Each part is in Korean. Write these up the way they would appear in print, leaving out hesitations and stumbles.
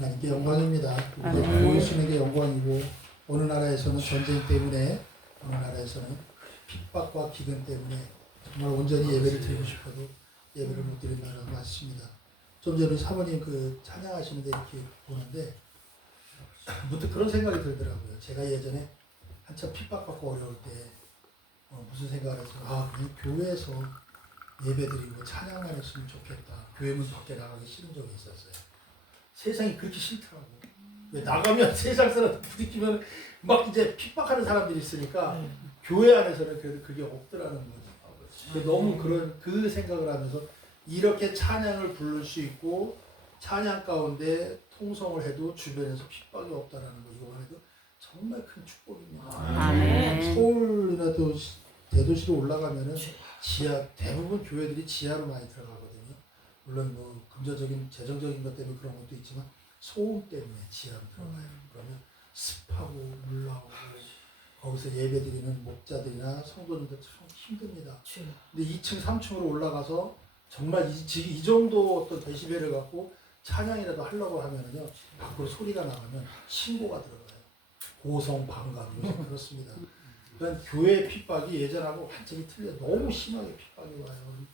하나님께 영광입니다. 우리가 보여주는 게 영광이고 어느 나라에서는 전쟁 때문에 어느 나라에서는 핍박과 기근 때문에 정말 온전히 예배를 드리고 싶어도 예배를 못 드리는 나라가 많습니다. 좀 전에 사모님 그 찬양하시는데 이렇게 보는데 문득 그런 생각이 들더라고요. 제가 예전에 한참 핍박받고 어려울 때 무슨 생각을 해서 이 교회에서 예배드리고 찬양만 했으면 좋겠다. 교회 문 밖에 나가기 싫은 적이 있었어요. 세상이 그렇게 싫더라고. 왜 나가면 세상 사람 부딪히면 막 이제 핍박하는 사람들이 있으니까 교회 안에서는 그래도 그게 없더라는 거죠. 너무 그런 그 생각을 하면서 이렇게 찬양을 부를 수 있고 찬양 가운데 통성을 해도 주변에서 핍박이 없다라는 거 이거만 해도 정말 큰 축복입니다. 아멘. 서울이나 또 대도시로 올라가면은 지하 대부분 교회들이 지하로 많이 들어가거든요. 물론 뭐 금전적인 재정적인 것 때문에 그런 것도 있지만 소음 때문에 지하로 들어가요. 그러면 습하고 물 나오고 거기서 예배드리는 목자들이나 성도님들 참 힘듭니다. 근데 2층, 3층으로 올라가서 정말 이 정도 어떤 데시벨을 갖고 찬양이라도 하려고 하면은요 밖으로 소리가 나가면 신고가 들어가요. 고성, 방감 요즘 그렇습니다. 그러니까 교회 핍박이 예전하고 완전히 틀려 너무 심하게 핍박이 와요.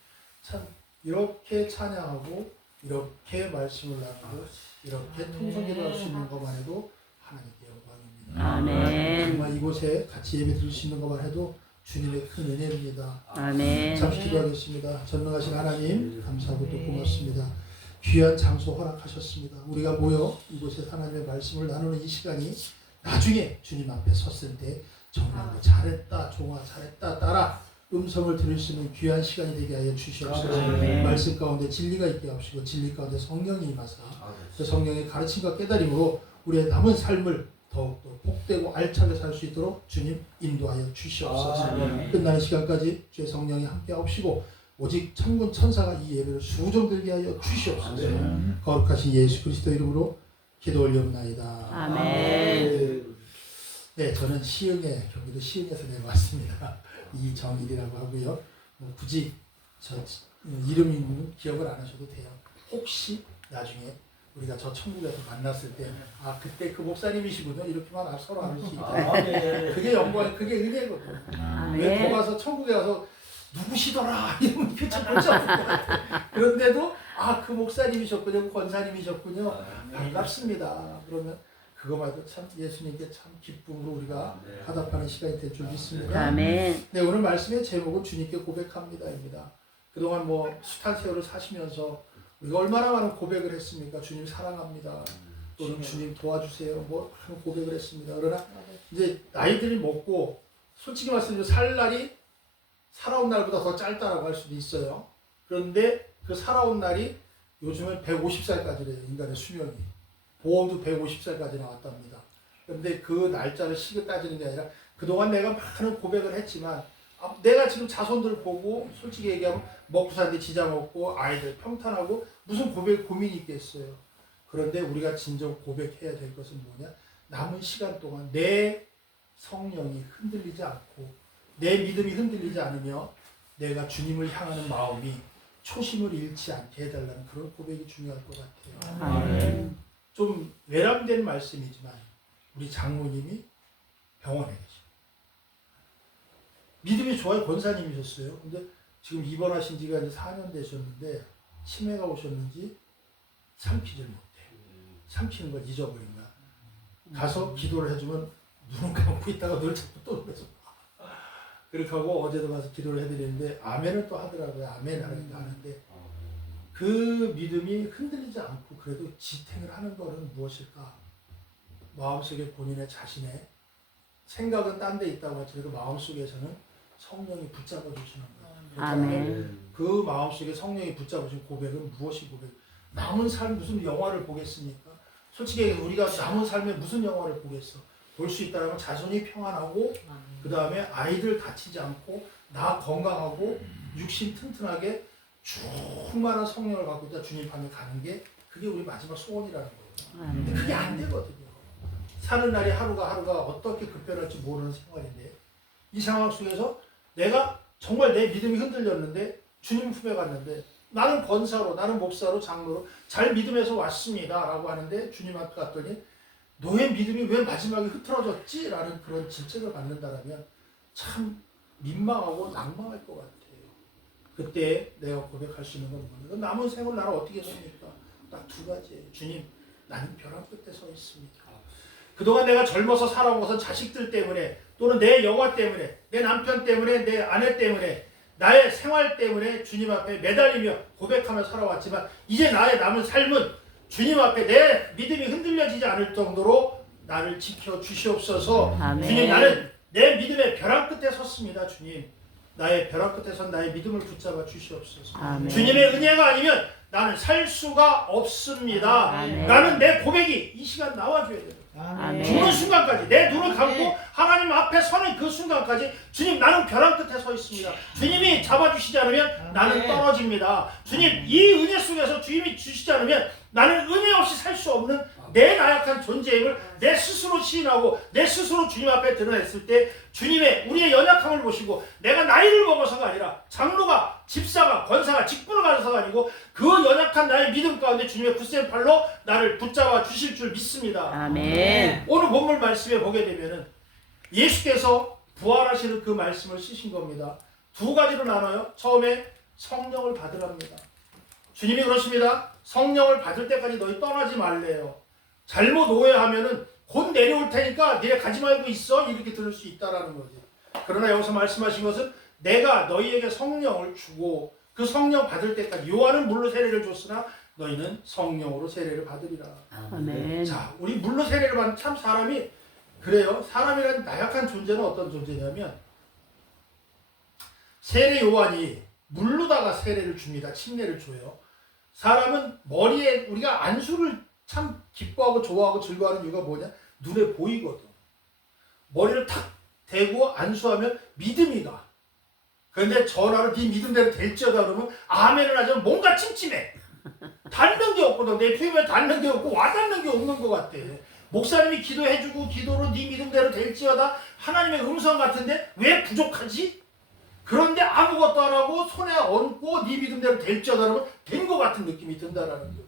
참 이렇게 찬양하고 이렇게 말씀을 나누고 이렇게 통성기도할 수 있는 것만 해도 하나님께 영광입니다. 아멘. 정말 이곳에 같이 예배 드릴 수 있는 것만 해도 주님의 큰 은혜입니다. 아멘. 잠시 기도하겠습니다. 전능하신 하나님 감사하고 또 고맙습니다. 귀한 장소 허락하셨습니다. 우리가 모여 이곳에서 하나님의 말씀을 나누는 이 시간이 나중에 주님 앞에 섰을 때 정말 잘했다 종아 잘했다 딸아 음성을 들을 수 있는 귀한 시간이 되게 하여 주시옵소서. 말씀 가운데 진리가 있게 하시고 진리 가운데 성령이 임하사 그 성령의 가르침과 깨달음으로 우리의 남은 삶을 더욱더 복되고 알차게 살 수 있도록 주님 인도하여 주시옵소서. 끝나는 시간까지 주의 성령이 함께 하시고 오직 천군 천사가 이 예배를 수종들게 하여 주시옵소서. 거룩하신 예수 그리스도 이름으로 기도 올리옵나이다. 아멘. 네, 저는 시흥에 경기도 시흥에서 내려왔습니다. 이정일이라고 하고요. 뭐 굳이 저 이름 기억을 안 하셔도 돼요. 혹시 나중에 우리가 저 천국에서 만났을 때 그때 그 목사님이시군요. 이렇게만 서로 알 수 있다. 그게 영광, 그게 은혜거든요. 왜 거 가서 천국에 가서 누구시더라 이러면 그참 볼수 없을 것 같아요. 그런데도 그 목사님이셨군요, 권사님이셨군요. 반갑습니다. 그러면 그거만 해도 참 예수님께 참 기쁨으로 우리가 화답하는 시간이 될 줄 믿습니다. 아멘. 네, 오늘 말씀의 제목은 주님께 고백합니다입니다. 그동안 뭐 숱한 세월을 사시면서 우리가 얼마나 많은 고백을 했습니까? 주님 사랑합니다. 또는 주님 도와주세요. 뭐 많은 고백을 했습니다. 그러나 이제 나이들이 먹고 솔직히 말씀드리면 살 날이 살아온 날보다 더 짧다라고 할 수도 있어요. 그런데 그 살아온 날이 요즘은 150살까지래요. 인간의 수명이. 보험도 150살까지 나왔답니다. 그런데 그 날짜를 시기 따지는 게 아니라 그동안 내가 많은 고백을 했지만 내가 지금 자손들 보고 솔직히 얘기하면 먹고 사는데 지장 없고 아이들 평탄하고 무슨 고민이 있겠어요. 그런데 우리가 진정 고백해야 될 것은 뭐냐? 남은 시간 동안 내 성령이 흔들리지 않고 내 믿음이 흔들리지 않으며 내가 주님을 향하는 마음이 초심을 잃지 않게 해달라는 그런 고백이 중요할 것 같아요. 아멘. 좀 외람된 말씀이지만 우리 장모님이 병원에 계십니다. 믿음이 좋아요. 권사님이셨어요. 근데 지금 입원하신 지가 이제 4년 되셨는데 치매가 오셨는지 삼키질 못해요. 삼키는 걸 잊어버린 거야. 가서 기도를 해주면 눈을 감고 있다가 눈을 자꾸 떠오르면서 그렇게 하고 어제도 가서 기도를 해드리는데 아멘을 또 하더라고요. 아멘 하는데 그 믿음이 흔들리지 않고 그래도 지탱을 하는 것은 무엇일까? 마음속에 본인의 자신의 생각은 딴 데 있다고 할지라도 마음속에서는 성령이 붙잡아 주시는 거예요. 아멘. 그 마음속에 성령이 붙잡으신 고백은 무엇이 고백? 남은 삶 무슨 영화를 보겠습니까? 솔직히 우리가 남은 삶에 무슨 영화를 보겠어? 볼 수 있다면 자손이 평안하고 그 다음에 아이들 다치지 않고 나 건강하고 육신 튼튼하게 충만한 성령을 갖고 있다 주님 방에 가는 게 그게 우리 마지막 소원이라는 거예요. 근데 그게 안 되거든요. 사는 날이 하루가 어떻게 급변할지 모르는 생활인데 이 상황 속에서 내가 정말 내 믿음이 흔들렸는데 주님 품에 갔는데 나는 권사로, 나는 목사로, 장로로 잘 믿음에서 왔습니다 라고 하는데 주님 앞에 갔더니 너의 믿음이 왜 마지막에 흐트러졌지? 라는 그런 질책을 받는다면 참 민망하고 낭망할 것 같아요. 그때 내가 고백할 수 있는 건 뭐냐? 남은 생을 나를 어떻게 삽니까? 딱 두 가지예요. 주님, 나는 벼랑 끝에 서 있습니다. 그동안 내가 젊어서 살아온 것은 자식들 때문에 또는 내 영화 때문에 내 남편 때문에 내 아내 때문에 나의 생활 때문에 주님 앞에 매달리며 고백하며 살아왔지만 이제 나의 남은 삶은 주님 앞에 내 믿음이 흔들려지지 않을 정도로 나를 지켜주시옵소서. 아멘. 주님, 나는 내 믿음의 벼랑 끝에 섰습니다. 주님, 나의 벼랑 끝에 선 나의 믿음을 붙잡아 주시옵소서. 아멘. 주님의 은혜가 아니면 나는 살 수가 없습니다. 아멘. 나는 내 고백이 이 시간 나와줘야 돼요. 아멘. 죽는 순간까지 내 눈을 감고 하나님 앞에 서는 그 순간까지 주님, 나는 벼랑 끝에 서 있습니다. 주님이 잡아주시지 않으면 나는 떨어집니다. 주님, 이 은혜 속에서 주님이 주시지 않으면 나는 은혜 없이 살 수 없는 내 나약한 존재임을 내 스스로 시인하고 내 스스로 주님 앞에 드러냈을 때 주님의 우리의 연약함을 보시고 내가 나이를 먹어서가 아니라 장로가 집사가 권사가 직분을 가져서가 아니고 그 연약한 나의 믿음 가운데 주님의 굳센 팔로 나를 붙잡아 주실 줄 믿습니다. 아멘. 오늘 본문 말씀에 보게 되면은 예수께서 부활하시는 그 말씀을 쓰신 겁니다. 두 가지로 나눠요. 처음에 성령을 받으랍니다. 주님이 그러십니다. 성령을 받을 때까지 너희 떠나지 말래요. 잘못 오해하면은 곧 내려올 테니까 니네 가지 말고 있어, 이렇게 들을 수 있다라는 거지. 그러나 여기서 말씀하신 것은 내가 너희에게 성령을 주고 그 성령 받을 때까지, 요한은 물로 세례를 줬으나 너희는 성령으로 세례를 받으리라. 아멘. 자, 우리 물로 세례를 받는 참 사람이 그래요. 사람이란 나약한 존재는 어떤 존재냐면 세례 요한이 물로다가 세례를 줍니다. 침례를 줘요. 사람은 머리에 우리가 안수를 참 기뻐하고 좋아하고 즐거워하는 이유가 뭐냐? 눈에 보이거든. 머리를 탁 대고 안수하면 믿음이 가. 그런데 전화로 네 믿음대로 될지어다 그러면 아멘을 하자면 뭔가 찜찜해. 닿는 게 없거든. 내 피부에 닿는 게 없고 와닿는 게 없는 것 같아. 목사님이 기도해주고 기도로 네 믿음대로 될지어다 하나님의 음성 같은데 왜 부족하지? 그런데 아무것도 안 하고 손에 얹고 네 믿음대로 될지어다 그러면 된 것 같은 느낌이 든다라는 거지.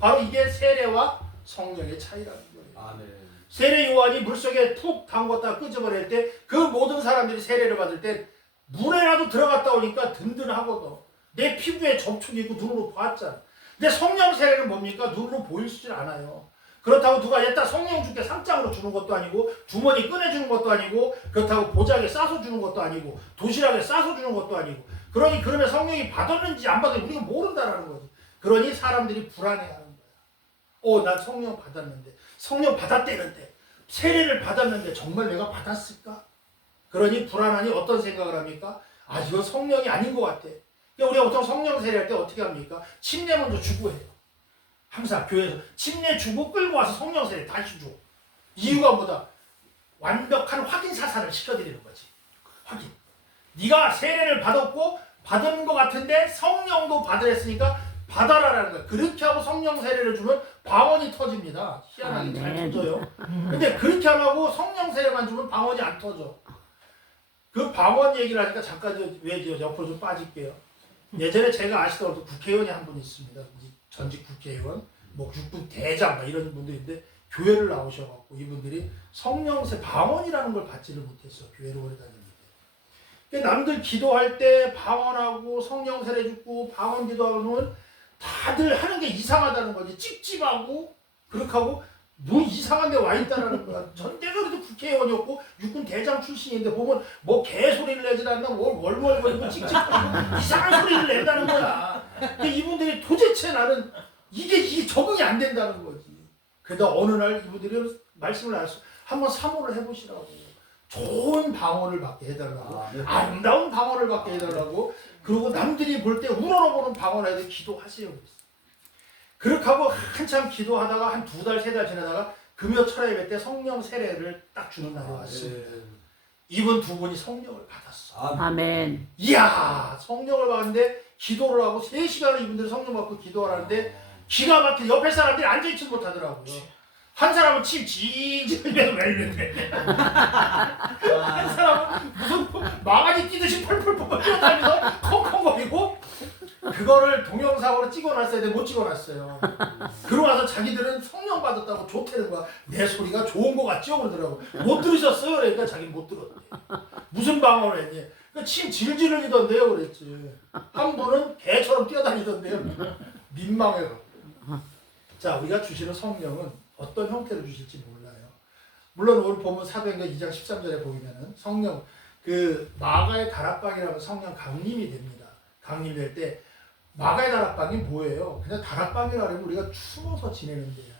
바로 이게 세례와 성령의 차이라는 거예요. 아멘. 세례 요한이 물속에 푹 담궜다 끄집어낼 때 그 모든 사람들이 세례를 받을 때 물에라도 들어갔다 오니까 든든하거든. 내 피부에 접촉이 있고 눈으로 봤잖아. 근데 성령 세례는 뭡니까? 눈으로 보이지 않아요. 그렇다고 누가 얘다 성령 줄게 상장으로 주는 것도 아니고 주머니 꺼내주는 것도 아니고 그렇다고 보자기에 싸서 주는 것도 아니고 도시락에 싸서 주는 것도 아니고 그러니 그러면 성령이 받았는지 안 받았는지 우리가 모른다라는 거지. 그러니 사람들이 불안해하는 거야. 난 성령 받았는데 성령 받았대는데 세례를 받았는데 정말 내가 받았을까? 그러니 불안하니 어떤 생각을 합니까? 이건 성령이 아닌 것 같아. 그러니까 우리가 보통 성령 세례할 때 어떻게 합니까? 침례 먼저 주고 해요. 항상 교회에서 침례 주고 끌고 와서 성령 세례 다시 줘. 이유가 뭐다? 완벽한 확인 사살을 시켜드리는 거지. 확인. 네가 세례를 받았고 받은 것 같은데 성령도 받으랬으니까 받아라라는 거야. 그렇게 하고 성령 세례를 주면 방언이 터집니다. 희한하게 잘 터져요. 근데 그렇게 안 하고 성령 세례만 주면 방언이 안 터져. 그 방언 얘기를 하니까 잠깐 옆으로 좀 빠질게요. 예전에 제가 아시던 국회의원이 한 분 있습니다. 전직 국회의원, 뭐 육군 대장 이런 분들인데 교회를 나오셔갖고 이분들이 성령세 방언이라는 걸 받지를 못했어요. 교회를 오래 다녔는데. 그러니까 남들 기도할 때 방언하고 성령 세례 줍고 방언 기도하면 다들 하는 게 이상하다는 거지. 찝찝하고 그렇게 하고 뭐 이상한 데 와 있다라는 거야. 내가 그래도 국회의원이었고 육군 대장 출신인데 보면 뭐 개소리를 내질 않나 월월거리고 찝찝하고 이상한 소리를 낸다는 거야. 근데 이분들이 도대체 나는 이게 적응이 안 된다는 거지. 그러다 어느 날 이분들이 말씀을 하셨어. 한번 사모를 해보시라고. 좋은 방언을 받게 해달라고. 아름다운 방언을 받게 해달라고. 그리고 남들이 볼 때 우러러보는 방언을 해야 돼. 기도하세요. 그렇게 하고 한참 기도하다가 한 2달, 3달 지나다가 금요 철야 예배 때 성령 세례를 딱 주는 날이 왔어요. 이분 두 분이 성령을 받았어. 아멘. 이야, 성령을 받는데 기도를 하고 3시간을 이분들이 성령 받고 기도하라는데 기가 막히게 옆에 사람들이 앉아있지 못하더라고요. 한 사람은 침 지지면서 멜렸네. 한 사람은 무슨 망아지 뛰듯이 펄펄펄 뛰어다니면서 컹컹거리고 그거를 동영상으로 찍어놨어야 돼. 못 찍어놨어요. 그러고 나서 자기들은 성령 받았다고 좋다는 거야. 내 소리가 좋은 거 같죠? 그러더라고. 못 들으셨어요? 그러니까 자기는 못 들었대. 무슨 방언을 했니? 그러니까 침 질질 흘리던데요. 그랬지. 한 분은 개처럼 뛰어다니던데요. 민망해요. 자, 우리가 주시는 성령은 어떤 형태로 주실지 몰라요. 물론 오늘 보면 사도행전 2장 13절에 보면은 성령 그 마가의 다락방이라는 성령 강림이 됩니다. 강림될 때 마가의 다락방이 뭐예요? 그냥 다락방이라 하면 우리가 숨어서 지내는 데야.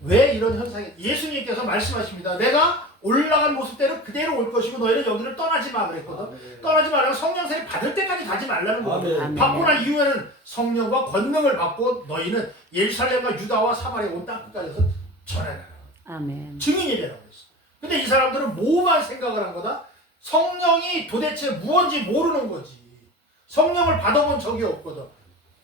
왜 이런 현상이? 예수님께서 말씀하십니다. 내가 올라간 모습대로 그대로 올 것이고 너희는 여기를 떠나지 마 그랬거든. 떠나지 말라고 성령세를 받을 때까지 가지 말라는 거예요. 받고 난 이후에는 성령과 권능을 받고 너희는 예루살렘과 유다와 사마리아 온 땅 끝까지서 전해라. 아멘. 증인이 되라고 했어. 근데 이 사람들은 뭐만 생각을 한 거다? 성령이 도대체 무엇인지 모르는 거지. 성령을 받아본 적이 없거든.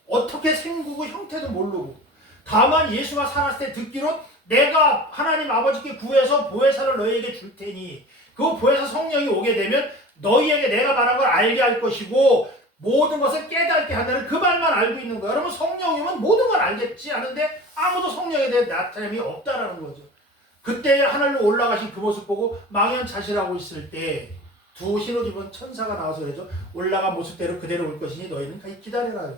어떻게 생기고 형태도 모르고. 다만 예수가 살았을 때 듣기로 내가 하나님 아버지께 구해서 보혜사를 너희에게 줄 테니 그 보혜사 성령이 오게 되면 너희에게 내가 말한 걸 알게 할 것이고 모든 것을 깨닫게 한다는 그 말만 알고 있는 거야. 그러면 성령이면 모든 걸 알겠지 않은데 아무도 성령에 대해 나타남이 없다라는 거죠. 그때 하늘로 올라가신 그 모습 보고 망연자실하고 있을 때 두 흰옷 입은 천사가 나와서 그러죠. 올라간 모습대로 그대로 올 것이니 너희는 기다려라.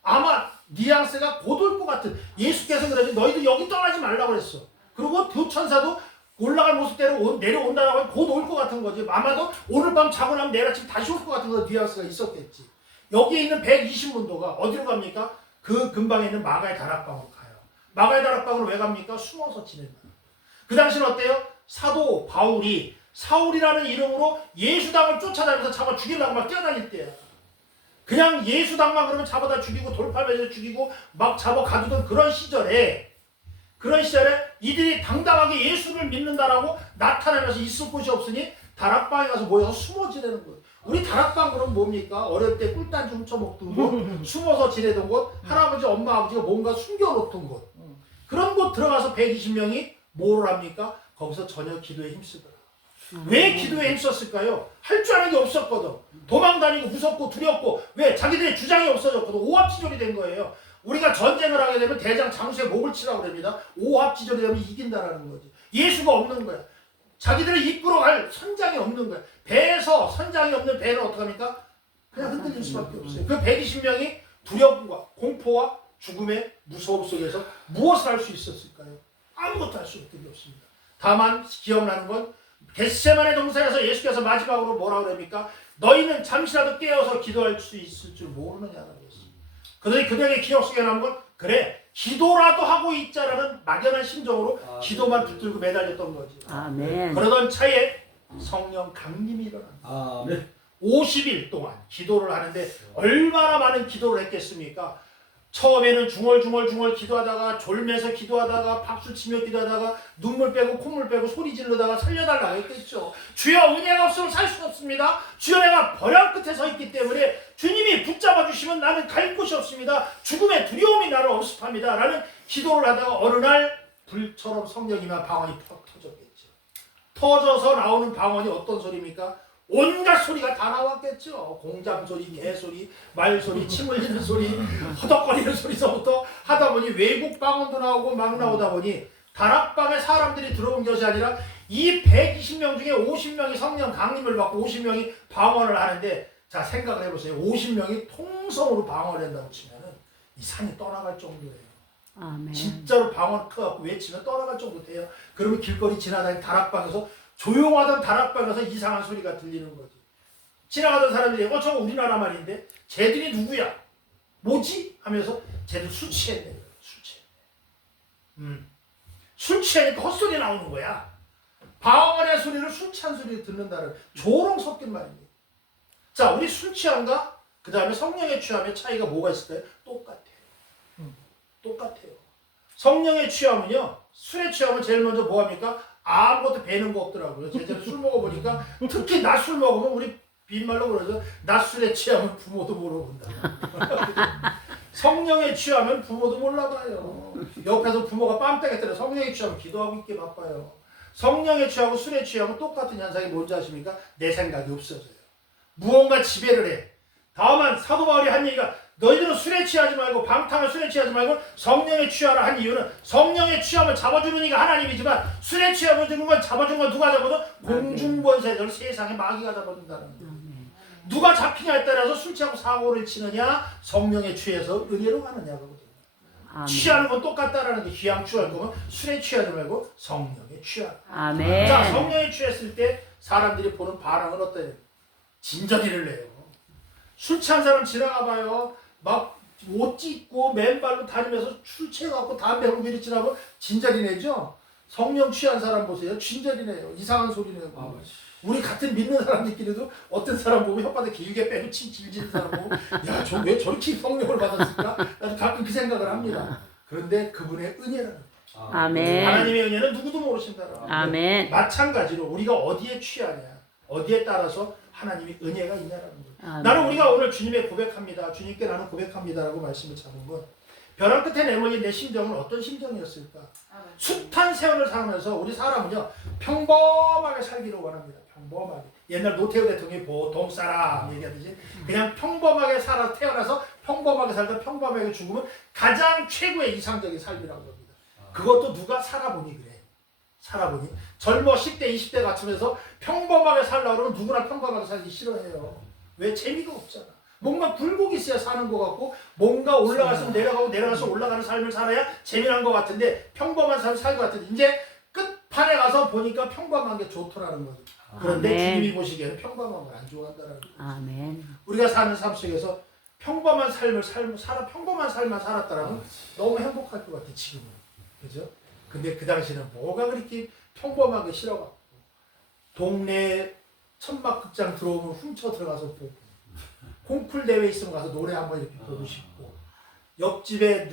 아마 뉘앙스가 곧 올 것 같은. 예수께서 그러죠. 너희도 여기 떠나지 말라고 그랬어. 그리고 두 천사도 올라갈 모습대로 내려온다라고 하면 곧 올 것 같은 거지. 아마도 오늘 밤 자고 나면 내일 아침 다시 올 것 같은 거 뉘앙스가 있었겠지. 여기에 있는 120문도가 어디로 갑니까? 그 근방에 있는 마가의 다락방으로 가요. 마가의 다락방으로 왜 갑니까? 숨어서 지낸다. 그 당시는 어때요? 사도 바울이 사울이라는 이름으로 예수당을 쫓아다니면서 잡아 죽이려고 막 뛰어다닐 때야. 그냥 예수당만 그러면 잡아다 죽이고 돌팔매서 죽이고 막 잡아 가두던 그런 시절에 이들이 당당하게 예수를 믿는다라고 나타나면서 있을 곳이 없으니 다락방에 가서 모여서 숨어 지내는 거예요. 우리 다락방 그럼 뭡니까? 어릴 때 꿀단지 훔쳐먹던 곳, 숨어서 지내던 곳, 할아버지 엄마 아버지가 뭔가 숨겨놓던 곳, 그런 곳 들어가서 120명이 뭐를 합니까? 거기서 전혀 기도에 힘쓰더라. 왜 기도에 힘썼을까요? 할 줄 아는 게 없었거든. 도망다니고 무섭고 두렵고. 왜? 자기들의 주장이 없어졌거든. 오합지졸이 된 거예요. 우리가 전쟁을 하게 되면 대장 장수의 목을 치라고 그럽니다. 오합지졸이 되면 이긴다라는 거지. 예수가 없는 거야. 자기들을 이끌어갈 선장이 없는 거야. 배에서 선장이 없는 배는 어떡합니까? 그냥 흔들릴 수밖에 없어요. 그 120명이 두려움과 공포와 죽음의 무서움 속에서 무엇을 할 수 있었을까요? 아무것도 할 수 없습니다. 다만 기억나는 건 겟세마네 동산에서 예수께서 마지막으로 뭐라고 그럽니까? 너희는 잠시라도 깨어서 기도할 수 있을 줄 모르느냐라고 했습니다. 그들에게 기억 속에 남은 건 그래 기도라도 하고 있자라는 막연한 심정으로 기도만 붙들고 매달렸던 거지. 아멘. 그러던 차에 성령 강림이 일어납니다. 50일 동안 기도를 하는데 얼마나 많은 기도를 했겠습니까? 처음에는 중얼중얼 기도하다가 졸면서 기도하다가 박수치며 기도하다가 눈물 빼고 콧물 빼고 소리 지르다가 살려달라고 했겠죠. 주여 은혜가 없으면 살 수 없습니다. 주여 내가 벼랑 끝에 서 있기 때문에 주님이 붙잡아 주시면 나는 갈 곳이 없습니다. 죽음의 두려움이 나를 엄습합니다. 라는 기도를 하다가 어느 날 불처럼 성령이만 방언이 퍽 터졌겠죠. 터져서 나오는 방언이 어떤 소리입니까? 온갖 소리가 다 나왔겠죠. 공장 소리, 개 소리, 말 소리, 침 흘리는 소리, 허덕거리는 소리서부터 하다 보니 외국 방언도 나오고 막 나오다 보니 다락방에 사람들이 들어온 것이 아니라 이 120명 중에 50명이 성령 강림을 받고 50명이 방언을 하는데 자 생각을 해보세요. 50명이 통성으로 방언을 한다고 치면은 이 산이 떠나갈 정도예요. 아멘. 진짜로 방언 크고 외치면 떠나갈 정도 돼요. 그러면 길거리 지나다니는 다락방에서 조용하던 다락방에서 이상한 소리가 들리는 거지. 지나가던 사람들이 저거 우리나라 말인데 쟤들이 누구야? 뭐지? 하면서 쟤들 술 취했네. 술 취하니까 헛소리 나오는 거야. 방언의 소리를 술 취한 소리를 듣는다는 조롱 섞인 말입니다. 자, 우리 술 취함과 그 다음에 성령의 취함의 차이가 뭐가 있을까요? 똑같아요. 성령의 취함은요, 술의 취함은 제일 먼저 뭐합니까? 아무것도 배는 거 없더라고요. 제가 술 먹어보니까 특히 낮술 먹으면 우리 빈말로 그러죠. 낮술에 취하면 부모도 물어본다. 성령에 취하면 부모도 몰라봐요. 옆에서 부모가 빰때게 때려 성령에 취하면 기도하고 있게 바빠요. 성령에 취하고 술에 취하면 똑같은 현상이 뭔지 아십니까? 내 생각이 없어져요. 무언가 지배를 해. 다만 사도 바울이 한 얘기가 너희들은 술에 취하지 말고 방탕한 술에 취하지 말고 성령에 취하라 한 이유는 성령의 취함을 잡아주는 이가 하나님이지만 술에 취함을 주는 건 잡아준 건 누가 잡아도 공중권세들 세상의 마귀가 잡아준다는 거예요. 누가 잡히냐에 따라서 술 취하고 사고를 치느냐 성령에 취해서 은혜로 가느냐거든요. 취하는 건 똑같다라는 게 취향 취할 거면 술에 취하지 말고 성령에 취하라. 아멘. 자, 성령에 취했을 때 사람들이 보는 반응은 어때요? 진저리를 내요. 술 취한 사람 지나가 봐요. 막 옷 찢고 맨발로 다니면서 술 취해갖고 담배 흘고 이리 지나면 진저리 내죠? 성령 취한 사람 보세요. 진저리 내요. 이상한 소리 내고. 우리 같은 믿는 사람들끼리도 어떤 사람 보고 혓바닥 길게 빼고 침 질질 사람 보고 야, 저 왜 저렇게 성령을 받았을까? 나도 가끔 그 생각을 합니다. 그런데 그분의 은혜라는 거예요. 아멘. 하나님의 은혜는 누구도 모르신다는 거예요. 아멘. 마찬가지로 우리가 어디에 취하냐, 어디에 따라서 하나님의 은혜가 있냐라는 거예요. 아멘. 나는 우리가 오늘 주님의 고백합니다. 주님께 나는 고백합니다라고 말씀을 잡은 건 벼랑 끝에 내몰린 내 심정은 어떤 심정이었을까? 숱한 세월을 살면서 우리 사람은요 평범하게 살기를 원합니다. 평범하게. 옛날 노태우 대통령이 보통 사람 얘기하듯이 그냥 평범하게 살아 태어나서 평범하게 살다 평범하게 죽으면 가장 최고의 이상적인 삶이라고 합니다. 그것도 누가 살아보니 그래. 살아보니 젊어 10대 20대 같으면서 평범하게 살려고 그러면 누구나 평범하게 살기 싫어해요. 왜? 재미가 없잖아. 뭔가 굴곡이 있어야 사는 것 같고 뭔가 올라가서 내려가고 내려가서 올라가는 삶을 살아야 재미난 것 같은데 평범한 삶을 살 것 같은데 이제 끝판에 가서 보니까 평범한 게 좋더라는 거죠. 그런데 아멘. 주님이 보시기에는 평범한 걸 안 좋아한다는 거죠. 아멘. 우리가 사는 삶 속에서 평범한 삶을 평범한 삶만 살았다라면 너무 행복할 것 같아 지금은. 그죠? 근데 그 당시에는 뭐가 그렇게 평범하게 싫어갖고 동네 천막극장 들어오면 훔쳐 들어가서 보고 콩쿨 대회 있으면 가서 노래 한번 이렇게 보고 싶고 옆집에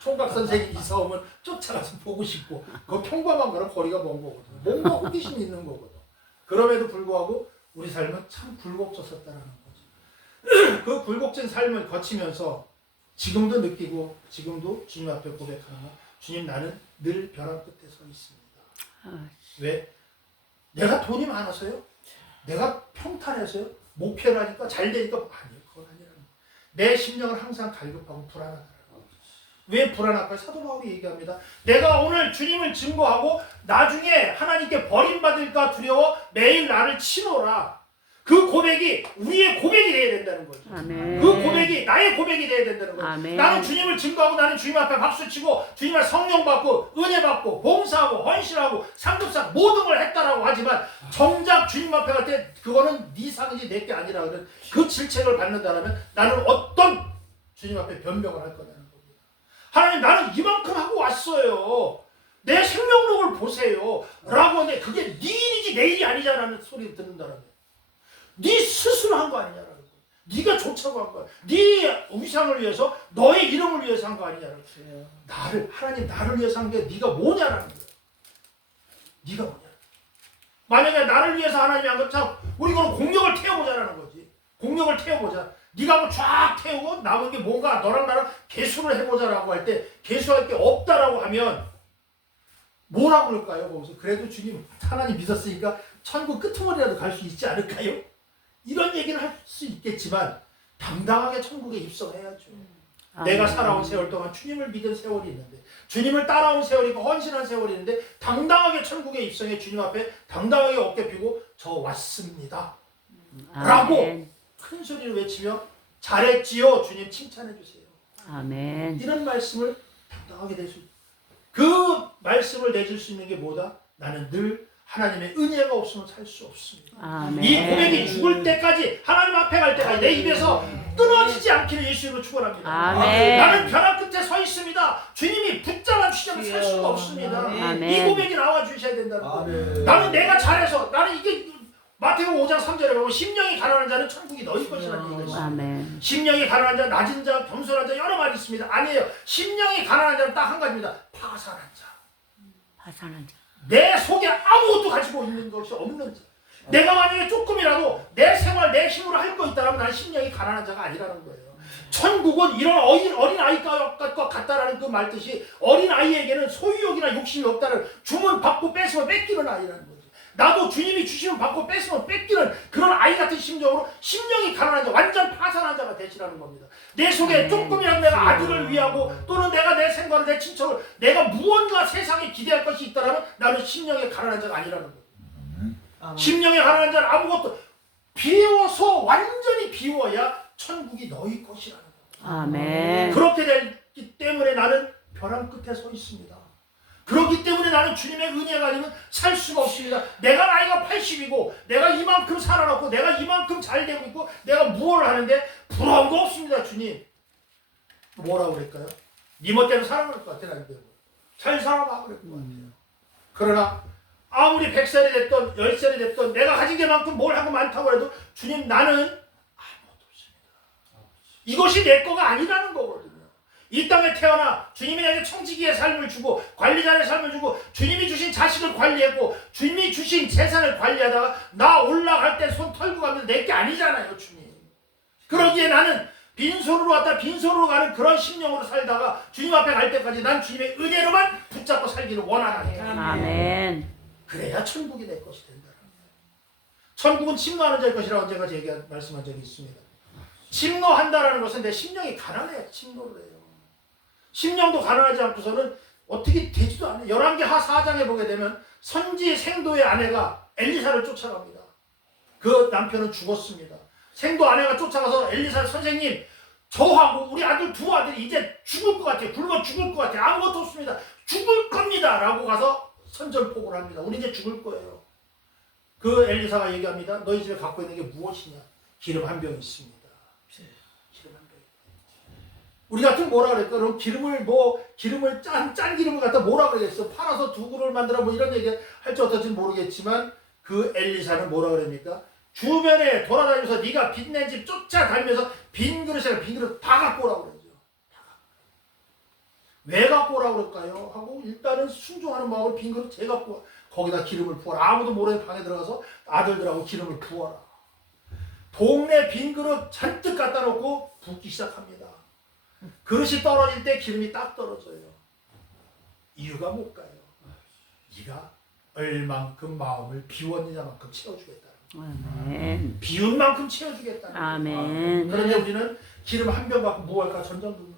총각 선생님 이사 오면 쫓아가서 보고 싶고 그 평범한 거는 거리가 먼 거거든요. 뭔가 호기심이 있는 거거든. 그럼에도 불구하고 우리 삶은 참 굴곡졌었다는 거지. 그 굴곡진 삶을 거치면서 지금도 느끼고 지금도 주님 앞에 고백하는 거 주님 나는 늘 벼랑 끝에 서 있습니다. 왜? 내가 돈이 많아서요? 내가 평탄해서요? 목표를 하니까 잘 되니까 아니에요. 그건 아니라는 거예요. 내 심령은 항상 갈급하고 불안하다는 거예요. 왜 불안할까요? 사도 바울이 얘기합니다. 내가 오늘 주님을 증거하고 나중에 하나님께 버림받을까 두려워 매일 나를 치노라. 그 고백이 우리의 고백이 돼야 된다는 거죠. 아멘. 그 고백이 나의 고백이 돼야 된다는 거죠. 아멘. 나는 주님을 증거하고 나는 주님 앞에 박수치고 주님 앞에 성령 받고 은혜 받고 봉사하고 헌신하고 상급상 모든 걸 했다라고 하지만 정작 주님 앞에 갈 때 그거는 네 상이지 내 게 아니라 그런 그 질책을 받는다면 나는 어떤 주님 앞에 변명을 할 거냐는 겁니다. 하나님 나는 이만큼 하고 왔어요. 내 생명록을 보세요. 라고 하는데 그게 네 일이지 내 일이 아니잖아는 소리를 듣는다라면 네 스스로 한 거 아니냐라는 거예요. 네가 좋자고 한 거야. 네 위상을 위해서 너의 이름을 위해서 한 거 아니냐라는 거예요. 하나님 나를 위해서 한 게 네가 뭐냐라는 거예요. 네가 뭐냐. 만약에 나를 위해서 하나님이 한 거 우리 이거는 공력을 태워보자라는 거지. 공력을 태워보자. 네가 한번 쫙 태우고 남은 게 뭔가 너랑 나랑 개수를 해보자라고 할 때 개수할 게 없다라고 하면 뭐라고 그럴까요? 거기서 그래도 주님 하나님 믿었으니까 천국 끄트머리라도 갈 수 있지 않을까요? 이런 얘기를 할 수 있겠지만 당당하게 천국에 입성해야죠. 내가 살아온 세월 동안 주님을 믿은 세월이 있는데 주님을 따라온 세월이 있고 헌신한 세월이 있는데 당당하게 천국에 입성해 주님 앞에 당당하게 어깨 펴고 저 왔습니다. 라고 큰 소리를 외치며 잘했지요. 주님 칭찬해 주세요. 아멘. 이런 말씀을 당당하게 내줄 그 말씀을 내줄 수 있는 게 뭐다? 나는 늘 하나님의 은혜가 없으면 살 수 없습니다. 아멘. 이 고백이 죽을 때까지 하나님 앞에 갈 때까지 내 입에서 끊어지지 않기를 예수님으로 축원합니다. 아멘. 나는 벼랑 끝에 서 있습니다. 주님이 붙잡아 주시면 살 수가 없습니다. 아멘. 이 고백이 나와 주셔야 된다는 거예요. 아멘. 나는 내가 잘해서 나는 이게 마태복음 5장 3절에 보면 심령이 가난한 자는 천국이 너희 것이라는 얘기가 있습니다. 아멘. 심령이 가난한 자, 낮은 자, 겸손한 자 여러 말이 있습니다. 아니에요. 심령이 가난한 자는 딱 한 가지입니다. 파산한 자. 파산한 자. 내 속에 아무것도 가지고 있는 것이 없는 자. 내가 만약에 조금이라도 내 생활, 내 힘으로 할 거 있다면 난 심령이 가난한 자가 아니라는 거예요. 천국은 이런 어린아이과 같다라는 그 말뜻이 어린아이에게는 소유욕이나 욕심이 없다는 주문 받고 뺏으면 뺏기는 아이라는 거죠. 나도 주님이 주시면 받고 뺏으면 뺏기는 그런 아이 같은 심정으로 심령이 가난한 자, 완전 파산한 자가 되시라는 겁니다. 내 속에 조금이라도 내가 아들을 위하고 또는 내가 내 생각을 내 친척을 내가 무언가 세상에 기대할 것이 있다면 나는 심령이 가난한 자가 아니라는 거예요. 심령이 가난한 자는 아무것도 비워서 완전히 비워야 천국이 너희 것이라는 거예요. 아멘. 그렇게 되기 때문에 나는 벼랑 끝에 서 있습니다. 그렇기 때문에 나는 주님의 은혜가 아니면 살 수가 없습니다. 내가 나이가 80이고 내가 이만큼 살아났고 내가 이만큼 잘 되고 있고 내가 무엇을 하는데 부러운 거 없습니다. 주님 뭐라고 그럴까요? 네 멋대로 살아갈 것 같아. 잘 살아가 그럴 것 같아요. 그러나 아무리 100살이 됐던 10살이 됐던 내가 가진 게 많고 뭘 하고 많다고 해도 주님 나는 아무것도 없습니다. 이것이 내 거가 아니라는 거거든요. 이 땅에 태어나 주님이 내게 청지기의 삶을 주고 관리자의 삶을 주고 주님이 주신 자식을 관리했고 주님이 주신 재산을 관리하다가 나 올라갈 때 손 털고 가면 내 게 아니잖아요. 주님. 그러기에 나는 빈손으로 왔다 빈손으로 가는 그런 심령으로 살다가 주님 앞에 갈 때까지 난 주님의 은혜로만 붙잡고 살기를 원하나니 아멘. 그래야 천국이 내 것이 된다는 거예요. 천국은 침노하는 자의 것이라고 제가 말씀한 적이 있습니다. 침노한다라는 것은 내 심령이 가난해야 침노를 해요. 심령도 가난하지 않고서는 어떻게 되지도 않아요. 11개 하 4장에 보게 되면 선지 생도의 아내가 엘리사를 쫓아갑니다. 그 남편은 죽었습니다. 생도 아내가 쫓아가서 엘리사 선생님 저하고 우리 아들 두 아들이 이제 죽을 것 같아요. 굶어 죽을 것 같아요. 아무것도 없습니다. 죽을 겁니다. 라고 가서 선전포고를 합니다. 우리 이제 죽을 거예요. 그 엘리사가 얘기합니다. 너희 집에 갖고 있는 게 무엇이냐? 기름 한 병 있습니다. 기름 한 병. 우리 같은 뭐라 그랬까? 그럼 기름을 짠 기름을 갖다 뭐라 그러겠어? 팔아서 두부를 만들어 뭐 이런 얘기 할지 어떨지 모르겠지만 그 엘리사는 뭐라 그럽니까? 주변에 돌아다니면서 네가 빚낸 집 쫓아다니면서 빈 그릇 다 갖고 오라고 그러죠. 왜 갖고 오라고 그럴까요? 하고 일단은 순종하는 마음으로 빈 그릇 재 갖고 와. 거기다 기름을 부어라. 아무도 모르는 방에 들어가서 아들들하고 기름을 부어라. 동네 빈 그릇 잔뜩 갖다 놓고 붓기 시작합니다. 그릇이 떨어질 때 기름이 딱 떨어져요. 이유가 뭘까요? 네가 얼만큼 마음을 비웠느냐만큼 채워주겠다. 아멘. 비운 만큼 채워주겠다. 아멘. 그런데 우리는 기름 한 병 갖고 뭐 할까 전전긍긍.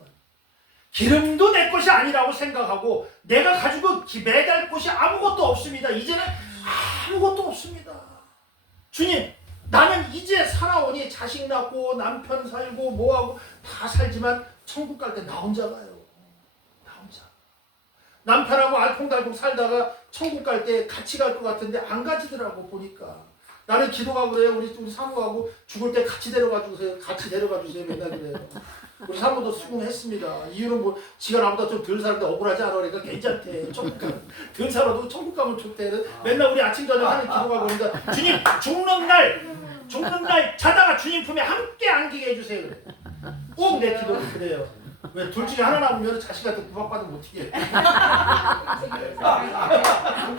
기름도 내 것이 아니라고 생각하고 내가 가지고 매달 곳이 아무것도 없습니다. 이제는 아무것도 없습니다. 주님 나는 이제 살아오니 자식 낳고 남편 살고 뭐하고 다 살지만 천국 갈 때 나 혼자 가요. 나 혼자. 남편하고 알콩달콩 살다가 천국 갈 때 같이 갈 것 같은데 안 가지더라고 보니까. 나는 기도가 그래요. 우리 사모하고 죽을 때 같이 데려가 주세요. 맨날 그래요. 우리 사모도 수긍했습니다. 이유는 뭐 지가 나보다 좀 덜 사는데 억울하지 않아 그러니까 괜찮대. 천국 가면 덜 살아도 천국 가면 좋대. 맨날 우리 아침 저녁 하는 기도가 그러니까 주님 죽는 날 자다가 주님 품에 함께 안기게 해주세요. 그래. 꼭 내 기도는 그래요. 왜 둘 중에 하나 남으면 자식한테 구박받으면 어떻게 해.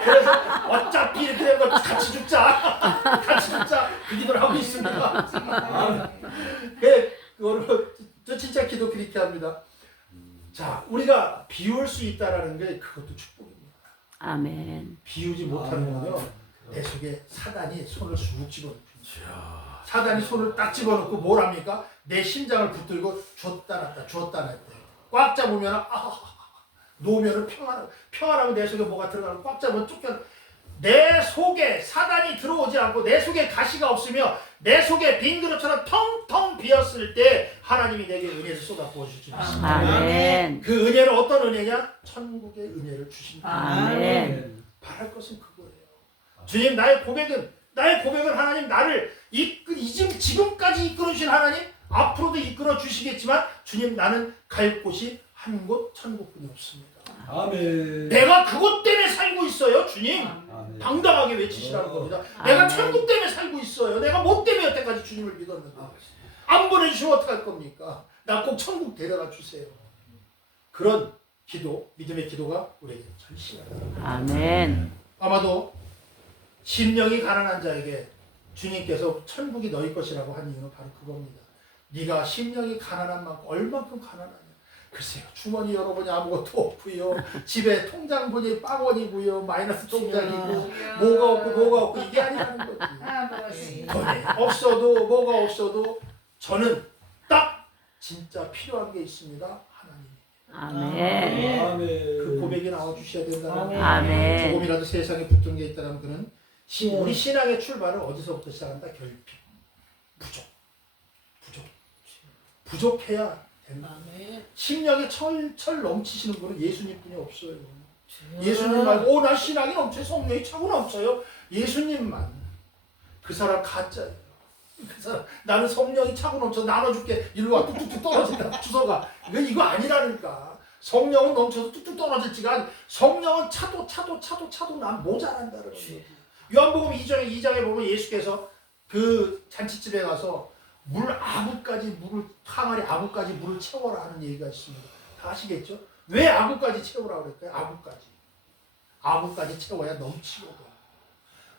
그래서 어차피 이렇게 된 걸 같이 죽자 그 기도를 하고 있습니다. 그거를 저 진짜 기도 그렇게 합니다. 자, 우리가 비울 수 있다라는 게 그것도 축복입니다. 아멘. 비우지 못하는 거는요, 내 속에 사단이 손을 쑥 집어넣습니다. 사단이 손을 딱 집어넣고 뭘 합니까? 내 심장을 붙들고 줬다 놨다 꽉 잡으면 놓으면 평안하고 내 속에 뭐가 들어가고 꽉 잡으면 쫓겨. 내 속에 사단이 들어오지 않고 내 속에 가시가 없으며 내 속에 빈 그릇처럼 텅텅 비었을 때 하나님이 내게 은혜를 쏟아 부어주실 줄 믿습니다. 아멘. 그 은혜는 어떤 은혜냐? 천국의 은혜를 주신다. 아멘. 바랄 것은 그거예요. 주님 나의 고백은 하나님 나를 지금까지 이끌어 주신 하나님 앞으로도 이끌어 주시겠지만 주님 나는 갈 곳이 한 곳 천국뿐이 없습니다. 아멘. 내가 그것 때문에 살고 있어요. 주님 아멘. 당당하게 외치시라는 겁니다. 내가 천국 때문에 살고 있어요. 내가 뭐 때문에 여태까지 주님을 믿었는데 안 보내주시면 어떡할 겁니까? 나 꼭 천국 데려가 주세요. 그런 기도, 믿음의 기도가 우리에게 절실하다. 아멘. 아마도 심령이 가난한 자에게 주님께서 천국이 너희 것이라고 한 이유는 바로 그겁니다. 네가 심령이 가난한 만큼 얼만큼 가난하냐. 글쎄요, 주머니 열어보니 아무것도 없고요. 집에 통장 보니 빵원이고요. 마이너스 통장이고 뭐가 없고 이게 아니라는 거지. 돈이 없어도 뭐가 없어도 저는 딱 진짜 필요한 게 있습니다. 하나님. 아멘. 그 고백이 나와주셔야 된다는 아멘. 조금이라도 세상에 붙은 게 있다면 그는 우리 신앙의 출발은 어디서부터 시작한다? 결핍, 부족해야 된다. 심령에 철 넘치시는 분은 예수님뿐이 없어요. 예수님 말고 난 신앙이 넘쳐요. 성령이 차고 넘쳐요. 예수님만. 그 사람 가짜예요. 그 사람 나는 성령이 차고 넘쳐 나눠줄게. 일로 와 뚝뚝뚝 떨어진다. 주소가 이거 아니라니까. 성령은 넘쳐서 뚝뚝 떨어질지가 성령은 차도 난 모자란다는 거예요. 요한복음 2장에 보면 예수께서 그 잔치집에 가서 항아리 아구까지 물을 채워라 하는 얘기가 있습니다. 다 아시겠죠? 왜 아구까지 채우라고 그랬어요? 아구까지 채워야 넘치거든.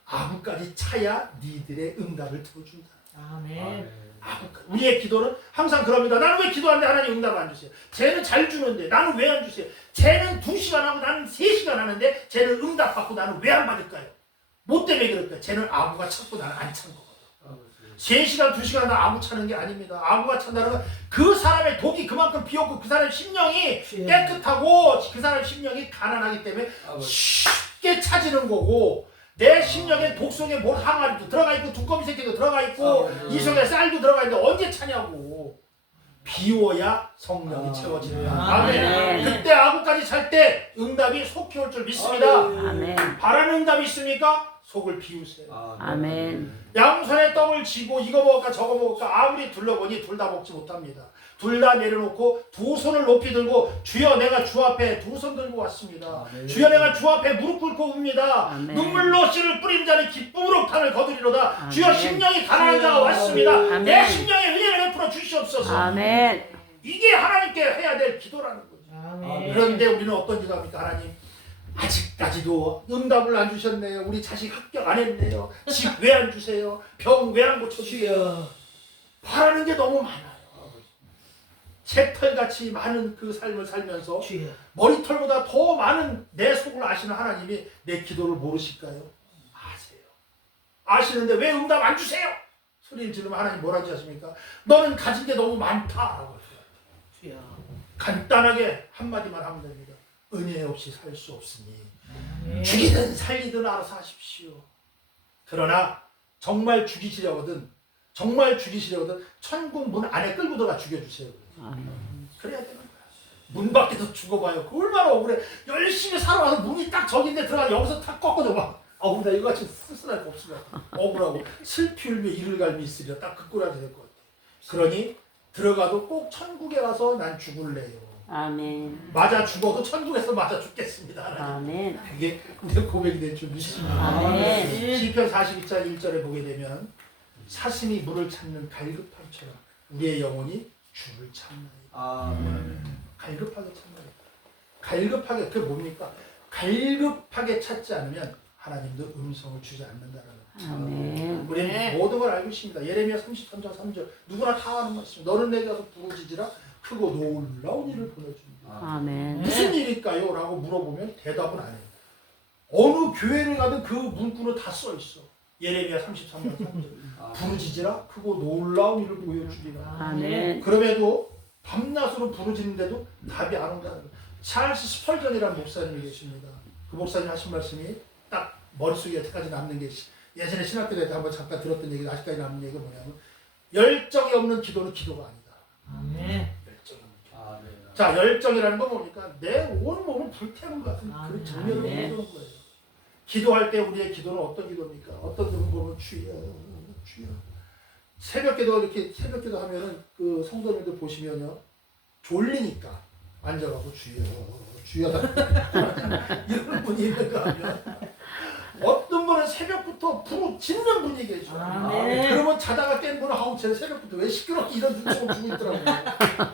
아구까지 차야 니들의 응답을 들어준다. 아멘. 우리의 기도는 항상 그럽니다. 나는 왜 기도하는데 하나님 응답 안 주세요? 쟤는 잘 주는데 나는 왜 안 주세요? 쟤는 2시간 하고 나는 3시간 하는데 쟤는 응답 받고 나는 왜 안 받을까요? 뭐 때문에 그럴까요? 쟤는 아구가 찼고 나는 안 찬 거거든. 3시간, 2시간 다 아구 차는 게 아닙니다. 아구가 찬다는 건 그 사람의 독이 그만큼 비었고 그 사람의 심령이 깨끗하고 그 사람의 심령이 가난하기 때문에 쉽게 차지는 거고 내 심령에 독 속에 뭘 항아리도 들어가 있고 두꺼비 새끼도 들어가 있고 이 속에 쌀도 들어가 있는데 언제 차냐고. 비워야 성령이 채워진다. 아멘. 그때 아구까지 찰 때 응답이 속히 올 줄 믿습니다. 아멘. 바라는 응답이 있습니까? 속을 비우세요. 아멘. 양손에 떡을 쥐고 이거 먹을까 저거 먹을까 아무리 둘러보니 둘 다 먹지 못합니다. 둘 다 내려놓고 2손을 높이 들고 주여 내가 주 앞에 2손 들고 왔습니다. 주여 내가 주 앞에 무릎 꿇고 옵니다. 눈물로 씨를 뿌린 자는 기쁨으로 판을 거두리로다. 주여 심령이 가난한 자가 왔습니다. 내 심령에 은혜를 베풀어 주시옵소서. 아멘. 이게 하나님께 해야 될 기도라는 거죠. 그런데 우리는 어떤 기도합니까? 하나님 아직까지도 응답을 안 주셨네요. 우리 자식 합격 안 했네요. 집 왜 안 주세요? 병 왜 안 고쳐주세요? 바라는 게 너무 많아요. 새털같이 많은 그 삶을 살면서 머리털보다 더 많은 내 속을 아시는 하나님이 내 기도를 모르실까요? 아세요. 아시는데 왜 응답 안 주세요? 소리를 지르면 하나님 뭐라 하지 않습니까? 너는 가진 게 너무 많다. 간단하게 한마디만 하면 됩니다. 은혜 없이 살 수 없으니 죽이든 살리든 알아서 하십시오. 그러나 정말 죽이시려거든 천국 문 안에 끌고 들어가 죽여주세요. 그래야 되는 거야. 문 밖에서 죽어봐요. 그 얼마나 억울해. 열심히 살아와서 문이 딱 저긴데 들어가 여기서 탁 꺾어져 봐. 나 이거 같이 쓸쓸할 거 없으면 억울하고 슬피 울며 이를 갈미 있으리라. 딱 그 꼴이 될 것 같아. 그러니 들어가도 꼭 천국에 가서 난 죽을래요. 아멘. 맞아 죽어도 천국에서 맞아 죽겠습니다. 아멘. 그게 내 고백이 될 줄 믿습니다. 아멘. 시편 42장 1절에 보게 되면 사슴이 물을 찾는 갈급함처럼 우리의 영혼이 주를 찾나이다. 갈급하게 찾나이다. 갈급하게 그게 뭡니까? 갈급하게 찾지 않으면 하나님도 음성을 주지 않는다는 거예요. 아멘. 우리는 모든 걸 알고 있습니다. 예레미야 33장 3절 누구나 다 아는 말씀. 너는 내게 가서 부르짖으라 크고 놀라운 일을 보내줍니다. 아멘. 무슨 일일까요? 라고 물어보면 대답은 안 해요. 어느 교회를 가든 그 문구는 다 써 있어. 예레미야 33장 3절 부르짖으라 크고 놀라운 일을 보여주리라. 아멘. 그럼에도 밤낮으로 부르짖는데도 답이 안 온다는 거예요. 찰스 스펄전이라는 목사님이 계십니다. 그 목사님 하신 말씀이 딱 머릿속에 여태까지 남는 게 예전에 신학교 때 한번 잠깐 들었던 얘기가 아직까지 남는 얘기가 뭐냐면 열정이 없는 기도는 기도가 아니다. 열정이 없는 기도. 자, 열정이라는 건 뭡니까? 내 온 몸을 불태우는 것 같은 그런 정열을 보여주는 거예요. 기도할 때 우리의 기도는 어떤 기도입니까? 어떤 기도는 보면 주여. 새벽기도 이렇게 새벽기도 하면은 그 성도님들 보시면요 졸리니까 앉아가고 주여 이런 분이 있는가 하면 어떤 분은 새벽부터 부르짖는 분이 계셔. 그러면 자다가 깬 분은 아우 쟤 새벽부터 왜 시끄럽게 이런 눈치를 주고 있더라고요.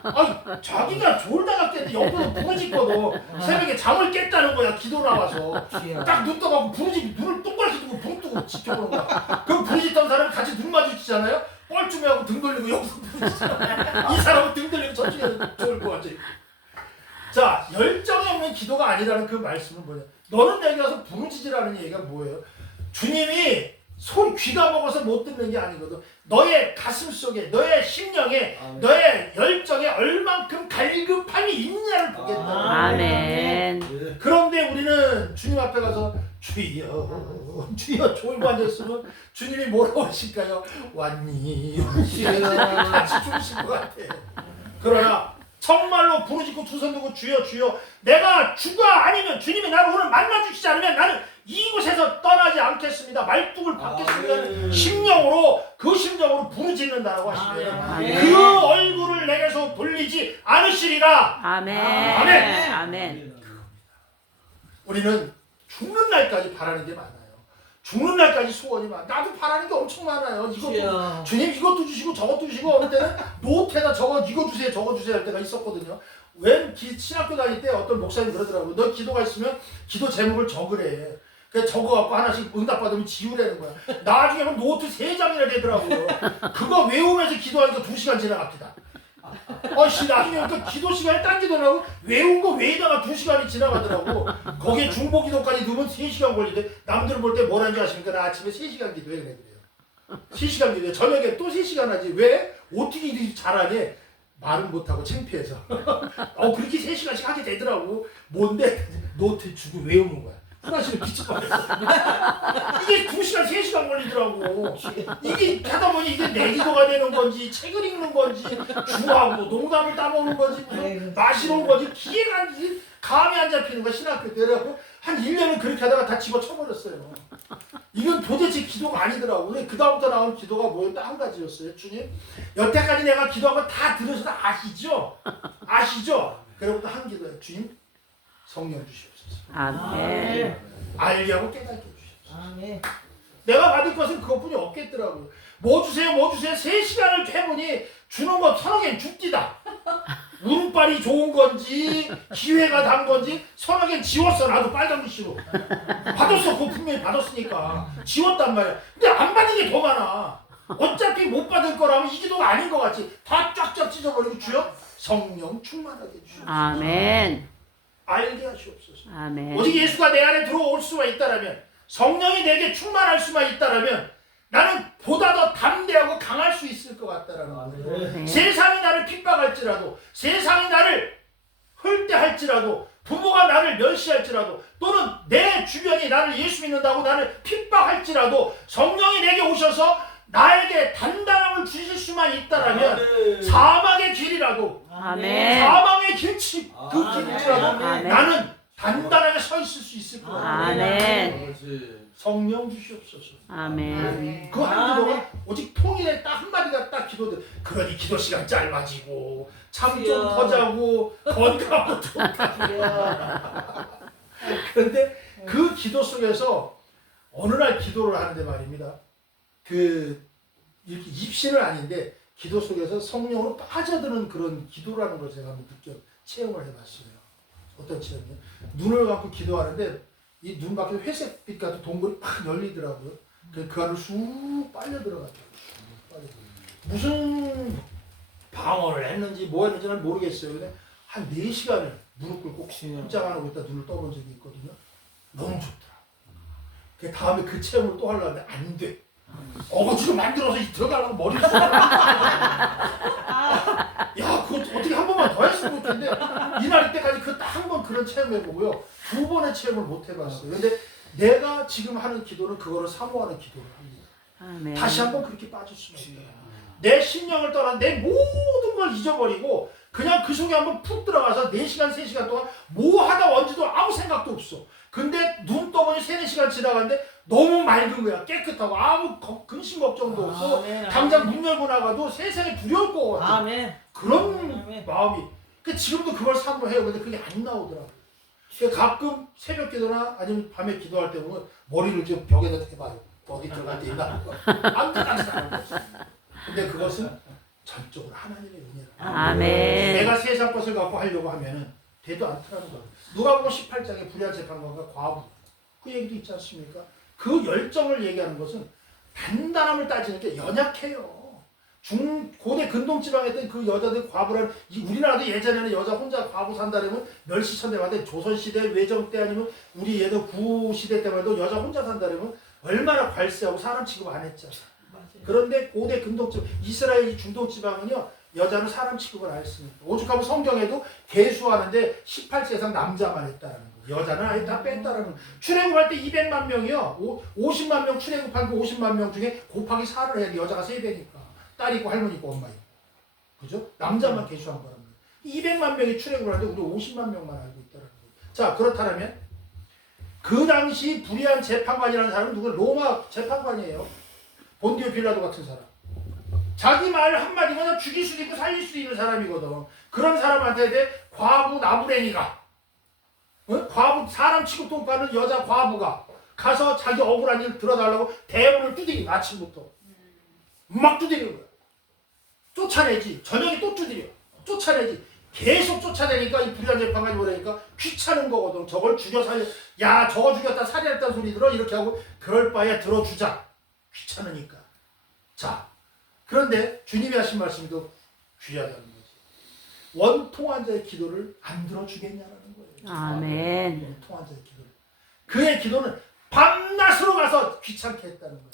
아니 자기가 졸다가 깼는데 옆에서 부르짖거든. 새벽에 잠을 깼다는 거야. 기도 나와서 딱 눈 떠가고 눈을 동그랗게 뜨고 부르 뜨고 지켜보는 거야. 그럼 부르짖던 사람이 같이 눈 마주치잖아요. 뻘쭘해하고 등 돌리고 여기서 부르짖잖아. 이 사람은 등 돌리고 저쪽에서 졸고 앉아있고 기도가 아니라는 그 말씀은 뭐냐? 너는 내게 와서 부르짖으라는 얘기가 뭐예요? 주님이 소리 귀가 먹어서 못 듣는 게 아니거든. 너의 가슴 속에, 너의 심령에, 너의 열정에 얼만큼 갈급함이 있느냐를 보겠다. 아멘. 그런데 우리는 주님 앞에 가서 주여, 주여 졸고 앉았으면 주님이 뭐라고 하실까요? 왔니? 같이 주무실 것 같아. 그러나 정말로 부르짖고 두 손 들고 주여 주여 내가 죽어 아니면 주님이 나를 오늘 만나주시지 않으면 나는 이곳에서 떠나지 않겠습니다. 말뚝을 받겠습니다. 심령으로 그 심정으로 부르짖는다고 하시면 그 얼굴을 내게서 돌리지 않으시리라. 아멘. 아멘. 아멘. 우리는 죽는 날까지 바라는 게 많아요. 죽는 날까지 소원이 많아. 나도 바라는 게 엄청 많아요. 이것도 주님 이것도 주시고 저것도 주시고 어느 때는 노트에다 적어 이거 주세요 저거 주세요 할 때가 있었거든요. 웬 신학교 다닐 때 어떤 목사님 그러더라고요. 너 기도가 있으면 기도 제목을 적으래. 그래서 적어갖고 하나씩 응답받으면 지우라는 거야. 나중에 보면 노트 3장이나 되더라고요. 그거 외우면서 기도하니까 2시간 지나갑니다. 나중에 또 기도 시간에 딴 기도라고 외운 거 외에다가 2시간이 지나가더라고. 거기에 중보 기도까지 넣으면 3시간 걸리대. 남들 볼 때 뭐라는 줄 아십니까? 나 아침에 3시간 기도해 그래요. 3시간 기도해. 저녁에 또 3시간 하지. 왜? 어떻게 이렇게 잘하니? 말은 못하고 창피해서. 그렇게 3시간씩 하게 되더라고. 뭔데? 노트 주고 외우는 거야. 화장실에 기침하면서. 이게 2시간, 3시간 걸리더라고. 이게 하다 보니 이게 내 기도가 되는 건지, 책을 읽는 건지, 주하고 농담을 따먹는 건지, 무슨 마시는 건지, 기회가 감이 안 잡히는 거야, 신학교 때. 그래갖고 한 1년은 그렇게 하다가 다 집어쳐버렸어요. 이건 도대체 기도가 아니더라고. 그다음부터 나온 기도가 뭐였다? 한 가지였어요. 주님, 여태까지 내가 기도한 거 다 들으셔서 아시죠? 아시죠? 그래부터 한 기도예요. 주님, 성령 주시옵소서. 아멘. 알게 하고 깨닫게 해주십시오. 아멘. 내가 받을 것은 그것뿐이 없겠더라고요. 뭐 주세요 뭐 주세요 3시간을 해보니 주는 거 서너 개는 죽디다. 운빨이 좋은 건지 기회가 단 건지 서너 개는 지웠어. 나도 빨간 글씨로 받았어. 그거 분명히 받았으니까 지웠단 말이야. 근데 안 받은 게 더 많아. 어차피 못 받을 거라면 이 기도가 아닌 것 같지. 다 쫙쫙 찢어버리고 주여 성령 충만하게 주시옵소서. 아멘. 알게 하시옵소서. 아멘. 오직 예수가 내 안에 들어올 수만 있다라면, 성령이 내게 충만할 수만 있다라면 나는 보다 더 담대하고 강할 수 있을 것 같다라는 거예요. 네. 세상이 나를 핍박할지라도, 세상이 나를 헐대할지라도, 부모가 나를 멸시할지라도, 또는 내 주변이 나를 예수 믿는다고 나를 핍박할지라도 성령이 내게 오셔서 나에게 단단함을 주실 수만 있다라면 사망의 길이라도, 아멘. 사망의 길치 그 길이라도 아멘. 나는 단단하게 서 있을 수 있을 것 같아요. 아멘. 성령 주시옵소서. 아멘. 그 한 기도가 오직 통일에 딱 한마디가 딱 기도돼. 그러니 기도 시간 짧아지고 잠 좀 더 자고 건강하고 그런데 그 기도 속에서 어느 날 기도를 하는데 말입니다. 이렇게 입신은 아닌데 기도 속에서 성령으로 빠져드는 그런 기도라는 걸 제가 한번 체험을 해봤어요. 어떤 체험이요? 눈을 감고 기도하는데 이 눈 밖에 회색빛 같은 동굴이 팍 열리더라고요. 그 안으로 쑥 빨려 들어갔더라고요. 무슨 방언을 했는지 뭐 했는지는 모르겠어요. 근데 한 4시간을 무릎 꿇고 꼼짝 안 하고 있다 눈을 떠본 적이 있거든요. 너무 좋더라. 그 다음에 그 체험을 또 하려고 하는데 안 돼. 어거지로 만들어서 들어가려고 머리를 야, 그거 어떻게 한 번만 더 했으면 좋겠는데 이날 이때까지 그 딱 한 번 그런 체험해보고요. 2번의 체험을 못 해봤어요. 근데 내가 지금 하는 기도는 그거를 사모하는 기도를 합니다. 아멘. 다시 한번 그렇게 빠질 수가 있다. 내 심령을 떠난 내 모든 걸 잊어버리고 그냥 그 속에 한번 푹 들어가서 4시간, 3시간 동안 뭐 하다 언제도 아무 생각도 없어. 근데 눈 떠보니 3, 4시간 지나갔는데 너무 맑은 거야. 깨끗하고 아무 근심 걱정도 없고 아멘, 당장 아멘. 문 열고 나가도 세상에 두려울 것 같아. 아멘. 그런 아멘. 마음이. 지금도 그걸 사모해요. 근데 그게 안 나오더라고. 가끔 새벽 기도나 아니면 밤에 기도할 때 보면 머리를 좀 벽에다 대봐요. 어디 들어갈 때 있나? 안 들어가잖아. 근데 그것은 전적으로 하나님의 은혜라. 아멘. 내가 세상 것을 갖고 하려고 하면은 되도 않더라는 거예요. 누가복음 18장에 불의한 재판관과 과부 그 얘기도 있지 않습니까? 그 열정을 얘기하는 것은 단단함을 따지는 게 연약해요. 고대 근동지방에 있던 그 여자들 과부라는 우리나라도 예전에는 여자 혼자 과부 산다면 멸시천대받는데 조선시대 외정 때 아니면 우리 예전 구시대 때만 해도 여자 혼자 산다면 얼마나 괄세하고 사람 취급 안 했잖아. 그런데 고대 근동지방 이스라엘 이 중동지방은요 여자는 사람 취급을 안 했습니다. 오죽하면 성경에도 계수하는데 18세 이상 남자만 했다는 거. 여자는 아예 다 뺐다라는 거. 출애굽할 때 200만 명이요. 50만 명 출애굽한 그 50만 명 중에 곱하기 4를 해야 돼. 여자가 3배니까. 딸 있고 할머니 있고 엄마 있고. 그죠? 남자만 계수한 거랍니다. 200만 명이 출애굽을 하는데 우리 50만 명만 알고 있다는 거. 자, 그렇다면 그 당시 불의한 재판관이라는 사람은 누구? 로마 재판관이에요. 본디오 빌라도 같은 사람. 자기 말 한마디면 죽일 수도 있고 살릴 수도 있는 사람이거든. 그런 사람한테 과부 나부랭이가 과부 사람 취급도 못 받는 여자 과부가 가서 자기 억울한 일 들어달라고 대문을 두드리고 아침부터 막 두드리는 거야. 쫓아내지. 저녁에 또 두드려. 쫓아내지. 계속 쫓아내니까 이 불의한 재판관이 뭐라니까 귀찮은 거거든. 저걸 죽여 살려. 야 저거 죽였다 살해했다는 소리 들어. 이렇게 하고 그럴 바에 들어주자. 귀찮으니까. 자 그런데 주님이 하신 말씀이 더 귀하다는 거지. 원통한 자의 기도를 안 들어주겠냐라는 거예요. 아멘. 원통한 자의 기도를. 그의 기도는 밤낮으로 가서 귀찮게 했다는 거야.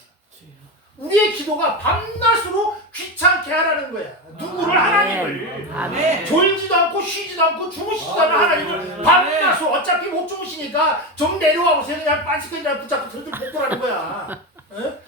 우리의 기도가 밤낮으로 귀찮게 하라는 거야. 누구를? 하나님을. 아멘. 졸지도 않고 쉬지도 않고 주무시지도 않은 하나님을 밤낮으로 어차피 못 주무시니까 좀 내려와 보세요. 그냥 빤스끈이랑 붙잡고 들들 볶으라는 거야.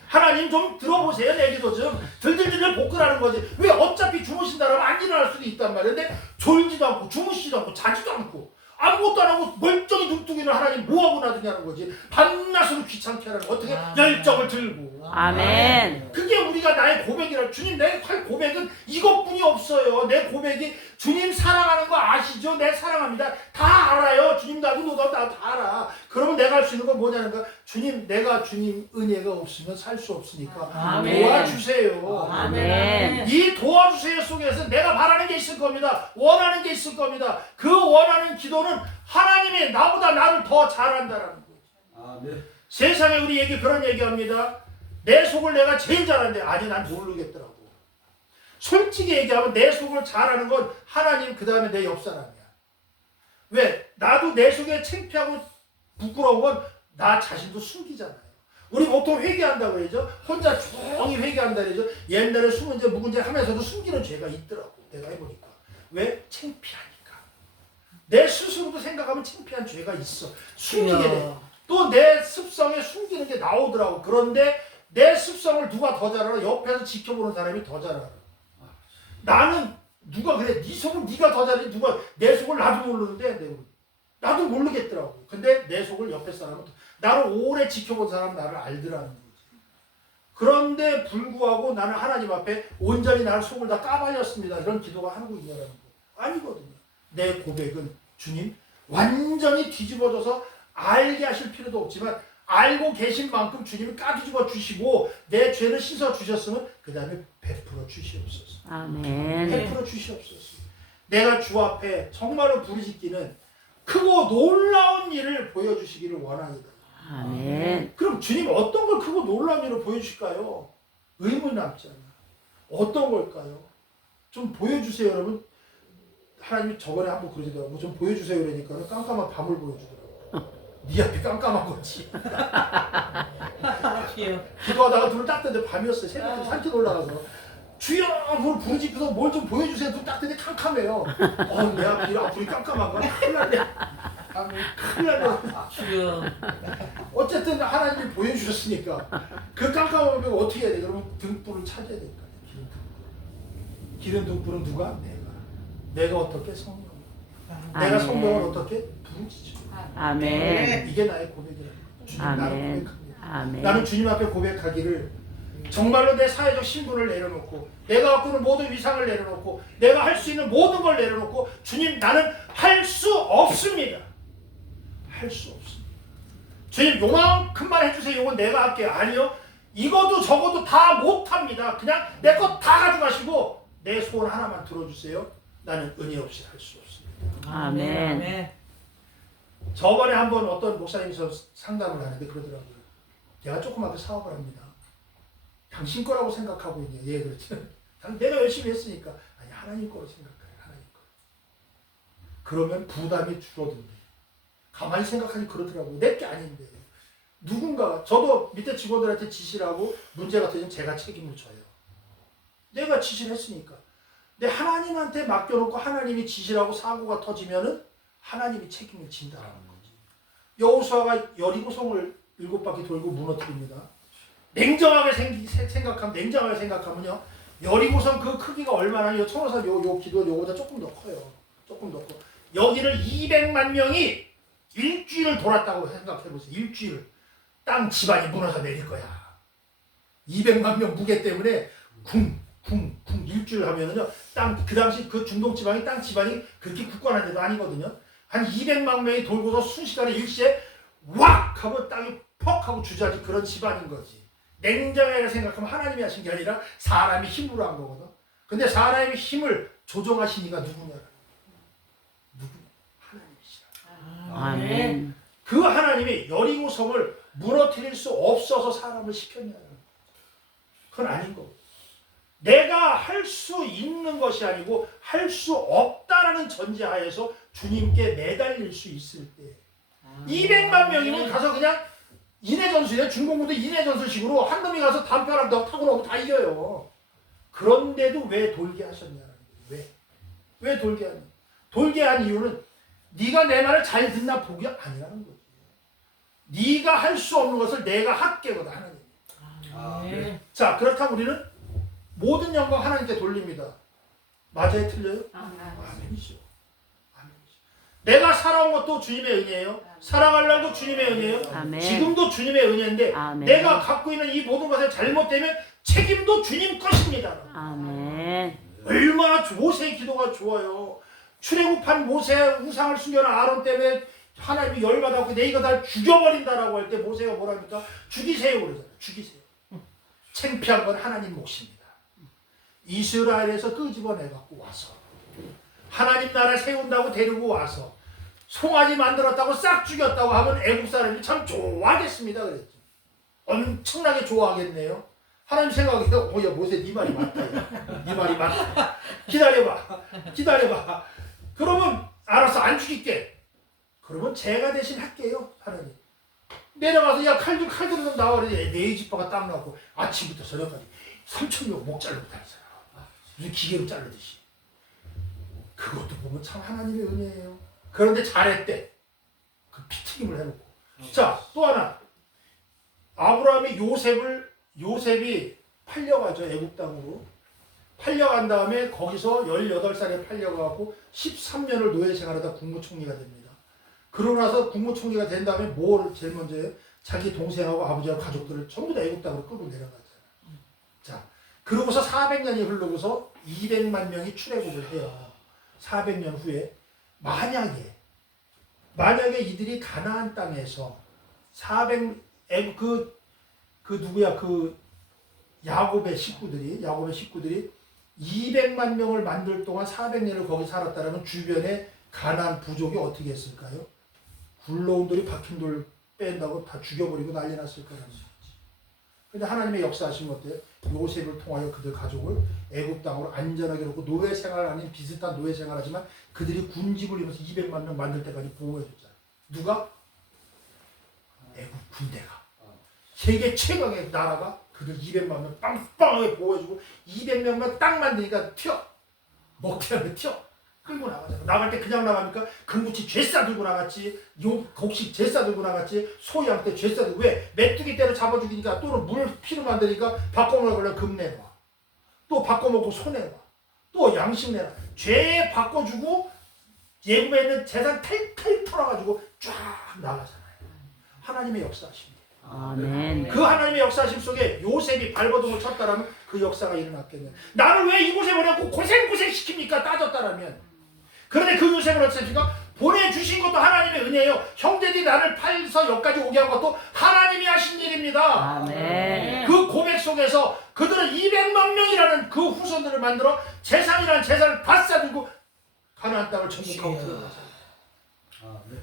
하나님 좀 들어보세요. 내 기도 좀 들들들 볶으라는 거지. 왜 어차피 주무신다라면 안 일어날 수도 있단 말이야. 근데 졸지도 않고 주무시지도 않고 자지도 않고 아무것도 안 하고 멀쩡히 눈뜨기는 하나님 뭐하고 놔두냐는 거지. 밤낮으로 귀찮게 하라는 거. 어떻게 열정을 들고. 아멘. 그게 우리가 나의 고백이라. 주님 내 고백은 이것뿐이 없어요. 내 고백이 주님 사랑하는 거 아시죠? 내 사랑합니다. 다 알아요. 주님 나도 너도 다 알아. 그러면 내가 할 수 있는 건 뭐냐는 거야. 주님 내가 주님 은혜가 없으면 살 수 없으니까 아멘. 도와주세요. 아멘. 이 도와주세요 속에서 내가 바라는 게 있을 겁니다. 원하는 게 있을 겁니다. 그 원하는 기도는 하나님이 나보다 나를 더 잘한다라는 거죠. 아멘. 세상에 우리 그런 얘기합니다. 내 속을 내가 제일 잘하는데 아니 난 모르겠더라고. 솔직히 얘기하면 내 속을 잘하는 건 하나님 그 다음에 내 옆사람이야. 왜? 나도 내 속에 창피하고 부끄러운 건 나 자신도 숨기잖아요. 우리 보통 회개한다고 그러죠. 혼자 조용히 회개한다 그러죠. 옛날에 숨은 죄 묵은 죄 하면서도 숨기는 죄가 있더라고. 내가 해보니까. 왜? 창피하니까. 내 스스로도 생각하면 창피한 죄가 있어. 숨기게 돼. 또 내 습성에 숨기는 게 나오더라고. 그런데 내 습성을 누가 더 잘 알아? 옆에서 지켜보는 사람이 더 잘 알아. 나는 누가 그래? 네 속을 네가 더 잘해. 누가 내 속을 나도 모르는데 나도 모르겠더라고. 근데 내 속을 옆에 사람은 나를 오래 지켜본 사람은 나를 알더라는 거지. 그런데 불구하고 나는 하나님 앞에 온전히 나를 속을 다 까발렸습니다. 이런 기도가 하고 있냐라는 거. 아니거든요. 내 고백은 주님 완전히 뒤집어져서 알게 하실 필요도 없지만 알고 계신 만큼 주님이 까뒤집어 주시고 내 죄를 씻어 주셨으면 그 다음에 베풀어 주시옵소서. 아멘. 베풀어 주시옵소서. 내가 주 앞에 정말로 부르짖기는 크고 놀라운 일을 보여주시기를 원하니다. 아멘. 그럼 주님 어떤 걸 크고 놀라운 일을 보여주실까요? 의문 남잖아. 어떤 걸까요? 좀 보여주세요. 여러분. 하나님이 저번에 한번 그러시더라고. 좀 보여주세요. 그러니까 깜깜한 밤을 보여주더라고. 네 앞이 깜깜한 거지. 기도하다가 눈을 딱 뜨는데 밤이었어요. 새벽에 산길 올라가서. 주여! 뭘 부르짖고서 뭘 좀 보여주세요. 눈 딱 뜨는데 캄캄해요. 내 앞이 깜깜한가? 큰일 났네. 큰일 났네. 주여. 어쨌든 하나님이 보여주셨으니까 그 깜깜한 밤에 어떻게 해야 돼? 그러면 등불을 찾아야 되니까. 기름 등불은 누가? 내가 어떻게? 성령. 내가 성령을 어떻게? 부르짖죠. 아멘. 이게 나의 고백이야. 주님 나를 아멘. 고백합니다. 아멘. 나는 주님 앞에 고백하기를 정말로 내 사회적 신분을 내려놓고 내가 갖고 있는 모든 위상을 내려놓고 내가 할 수 있는 모든 걸 내려놓고 주님 나는 할 수 없습니다. 할 수 없습니다. 주님 요만큼만 해주세요. 이건 내가 할게요. 아니요. 이것도 저것도 다 못합니다. 그냥 내 것 다 가져가시고 내 소원 하나만 들어주세요. 나는 은혜 없이 할 수 없습니다. 아멘. 저번에 한번 어떤 목사님이 상담을 하는데 그러더라고요. 제가 조그맣게 사업을 합니다. 당신 거라고 생각하고 있냐? 예, 그렇죠. 내가 열심히 했으니까. 아니 하나님 거로 생각해. 하나님 거. 그러면 부담이 줄어든대. 가만히 생각하니 그러더라고요. 내 게 아닌데. 누군가 저도 밑에 직원들한테 지시를 하고 문제가 터지면 제가 책임을 져요. 내가 지시를 했으니까. 근데 하나님한테 맡겨놓고 하나님이 지시를 하고 사고가 터지면은 하나님이 책임을 진다라는 거지. 여호수아가 여리고성을 7바퀴 돌고 무너뜨립니다. 냉정하게 생각하면요. 여리고성 그 크기가 얼마나 청로사 요 기도 요거보다 조금 더 커요. 조금 더 커. 여기를 200만 명이 일주일을 돌았다고 생각해보세요. 일주일. 땅 지반이 무너져 내릴 거야. 200만 명 무게 때문에 쿵 일주일 하면은요. 그 당시 그 중동 지방이 땅 지반이 그렇게 굳건한 데도 아니거든요. 한 200만 명이 돌고서 순식간에 일시에 왁 하고 땅이 퍽 하고 주저앉은 그런 지반인 거지. 냉정하게 생각하면 하나님이 하신 게 아니라 사람이 힘으로 한 거거든. 근데 사람의 힘을 조종하시니까 누구냐? 하나님이시라. 아멘. 그 하나님이 여리고성을 무너뜨릴 수 없어서 사람을 시켰냐는 거죠. 그건 아닌 거고. 내가 할 수 있는 것이 아니고 할 수 없다라는 전제하에서 주님께 매달릴 수 있을 때 200만 명이면 가서 그냥 인해전술이야. 중공군도 인해전술식으로 한 놈이 가서 단편을 타고 나오면 다 이겨요. 그런데도 왜 돌게 하셨냐는 거예요. 왜 돌게 하냐. 돌게 한 이유는 네가 내 말을 잘 듣나 보기 아니라는 거지. 네가 할 수 없는 것을 내가 할게거든 하나님. 네. 자 그렇다면 우리는 모든 영광 하나님께 돌립니다. 맞아요? 틀려요? 아멘이죠. 내가 살아온 것도 주님의 은혜예요. 살아갈 날도 주님의 은혜예요. 아멘. 지금도 주님의 은혜인데 아멘. 내가 갖고 있는 이 모든 것에 잘못되면 책임도 주님 것입니다. 아멘. 얼마나 모세의 기도가 좋아요. 출애굽한 모세 우상을 숨겨놓은 아론 때문에 하나님이 열받아서 내가 다 죽여버린다라고 할 때 모세가 뭐랍니까? 죽이세요 그러잖아요. 죽이세요. 창피한 건 하나님 몫입니다. 이스라엘에서 끄집어내갖고 와서 하나님 나라 세운다고 데리고 와서 송아지 만들었다고 싹 죽였다고 하면 애국 사람이 참 좋아하겠습니다 그랬죠. 엄청나게 좋아하겠네요. 하나님 생각해서 야 모세 네 말이 맞다. 네 말이 맞다. 기다려봐. 그러면 알았어 안 죽일게. 그러면 제가 대신 할게요 하나님. 내려가서 야 칼 들고 나와 그래. 네 지퍼가 딱 나고 아침부터 저녁까지 3,000명 목 자르고 다니잖아. 무슨 기계로 자르듯이. 그것도 보면 참 하나님의 은혜예요. 그런데 잘했대. 그 피튀김을 해놓고. 자, 또 하나. 아브라함이 요셉이 팔려가죠. 애국 땅으로. 팔려간 다음에 거기서 18살에 팔려가고 13년을 노예 생활하다 국무총리가 됩니다. 그러고 나서 국무총리가 된 다음에 뭘 제일 먼저 해요? 자기 동생하고 아버지하고 가족들을 전부 다 애국 땅으로 끌고 내려가잖아요. 자, 그러고서 400년이 흐르고서 200만 명이 출애굽을 해요. 400년 후에 만약에 이들이 가나안 땅에서 야곱의 식구들이 200만 명을 만들 동안 400년을 거기 살았다면 주변에 가나안 부족이 어떻게 했을까요? 굴러온 돌이 박힌 돌 뺀다고 다 죽여버리고 난리 났을 거라는 거지. 근데 하나님의 역사하신 것 어때요? 요셉을 통하여 그들 가족을 애국 땅으로 안전하게 놓고 노예 생활 아닌 비슷한 노예 생활하지만 그들이 군집을 입어서 200만 명 만들 때까지 보호해줬잖아. 누가? 애국 군대가. 세계 최강의 나라가 그들 200만 명 빵빵하게 보호해주고 200명만 딱 만드니까 먹튀하면 끌고 나가잖아. 나갈 때 그냥 나가니까 금붙이 죄싸 들고 나갔지, 곡식 죄싸 들고 나갔지, 소양 때 죄싸 들고. 왜? 메뚜기 때로 잡아 죽이니까 또는 물 피로 만드니까 바꿔먹으려면 금 내놔. 또 바꿔먹고 소 내놔. 또 양식 내놔. 죄 바꿔주고 예굽에 있는 재산 탈탈 털어가지고 쫙 나가잖아요. 하나님의 역사하십니다. 아멘. 그 하나님의 역사하심 속에 요셉이 발버둥을 쳤다라면 그 역사가 일어났겠네요. 나를 왜 이곳에 보내고 고생 시킵니까? 따졌다라면. 그런데 그 요셉을 어떻습니까? 보내주신 것도 하나님의 은혜예요. 형제들이 나를 팔서 여기까지 오게 한 것도 하나님이 하신 일입니다. 아멘. 그 고백 속에서 그들은 200만 명이라는 그 후손들을 만들어 재산이라는 재산을 다 싸들고 가나안 땅을 정복하고 들어가서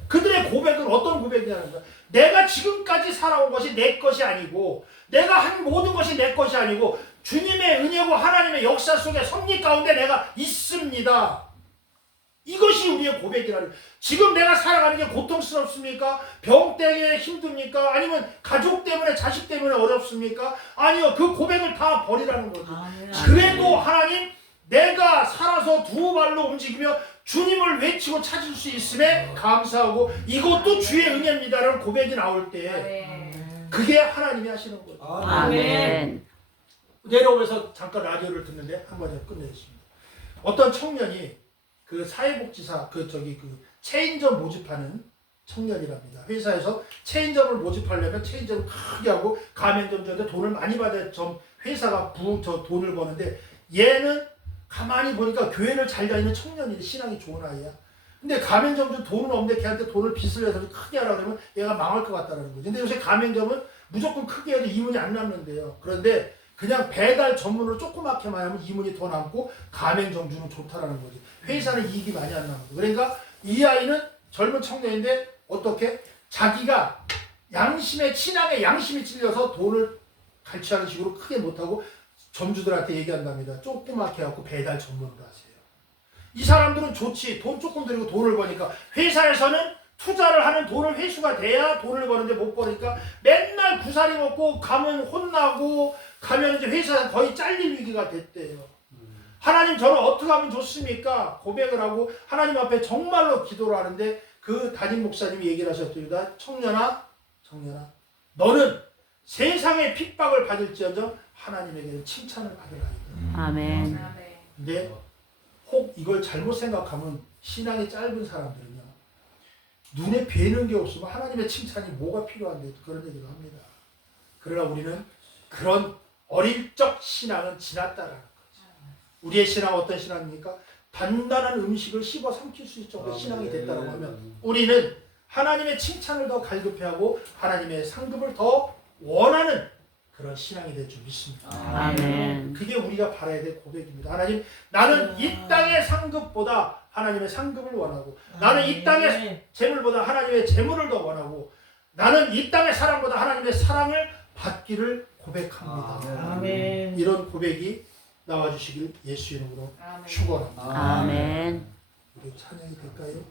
그들의 고백은 어떤 고백이냐는 거야. 내가 지금까지 살아온 것이 내 것이 아니고 내가 한 모든 것이 내 것이 아니고 주님의 은혜고 하나님의 역사 속에 섭리 가운데 내가 있습니다. 이것이 우리의 고백이라는 거예요. 지금 내가 살아가는 게 고통스럽습니까? 병 때문에 힘듭니까? 아니면 가족 때문에 자식 때문에 어렵습니까? 아니요. 그 고백을 다 버리라는 거죠. 그래도 하나님 내가 살아서 두 발로 움직이며 주님을 외치고 찾을 수 있음에 감사하고 이것도 주의 은혜입니다라는 고백이 나올 때 그게 하나님이 하시는 거죠. 아멘. 내려오면서 잠깐 라디오를 듣는데 한 번에 끝내겠습니다. 어떤 청년이 그 사회복지사 그 체인점 모집하는 청년이랍니다. 회사에서 체인점을 모집하려면 체인점을 크게 하고 가맹점주한테 돈을 많이 받아야 좀 회사가 돈을 버는데 얘는 가만히 보니까 교회를 잘 다니는 청년인데 신앙이 좋은 아이야. 근데 가맹점주 돈은 없는데 걔한테 돈을 빚을 내서 크게 하라 그러면 얘가 망할 것 같다는 거지. 근데 요새 가맹점은 무조건 크게 해도 이문이 안 남는데요. 그런데 그냥 배달 전문으로 조그맣게만 하면 이문이 더 남고 가맹점주는 좋다라는 거지. 회사는 이익이 많이 안 남고. 그러니까 이 아이는 젊은 청년인데 어떻게 자기가 양심에 신앙에 양심이 찔려서 돈을 갈취하는 식으로 크게 못하고 점주들한테 얘기한답니다. 조그맣게 해갖고 배달 전문으로 하세요. 이 사람들은 좋지. 돈 조금 들이고 돈을 버니까 회사에서는 투자를 하는 돈을 회수가 돼야 돈을 버는데 못 버니까 맨날 구사리 먹고 가면 혼나고 가면 이제 회사에서 거의 잘릴 위기가 됐대요. 하나님 저는 어떻게 하면 좋습니까? 고백을 하고 하나님 앞에 정말로 기도를 하는데 그 담임 목사님이 얘기를 하셨습니다. 청년아 너는 세상의 핍박을 받을지언정 하나님에게는 칭찬을 받으라. 아멘. 근데 혹 이걸 잘못 생각하면 신앙이 짧은 사람들은요. 눈에 뵈는 게 없으면 하나님의 칭찬이 뭐가 필요한데 그런 얘기를 합니다. 그러나 우리는 그런 어릴 적 신앙은 지났다라는 거죠. 우리의 신앙은 어떤 신앙입니까? 단단한 음식을 씹어 삼킬 수 있을 정도의 신앙이 됐다고 하면 우리는 하나님의 칭찬을 더 갈급해하고 하나님의 상급을 더 원하는 그런 신앙이 될 줄 믿습니다. 아멘. 그게 우리가 바라야 될 고백입니다. 하나님, 나는 이 땅의 상급보다 하나님의 상급을 원하고 나는 이 땅의 재물보다 하나님의 재물을 더 원하고 나는 이 땅의 사랑보다 하나님의 사랑을 받기를 고백합니다. 아멘. 이런 고백이 나와주시길 예수 이름으로 축원합니다. 아멘. 우리 찬양이 될까요?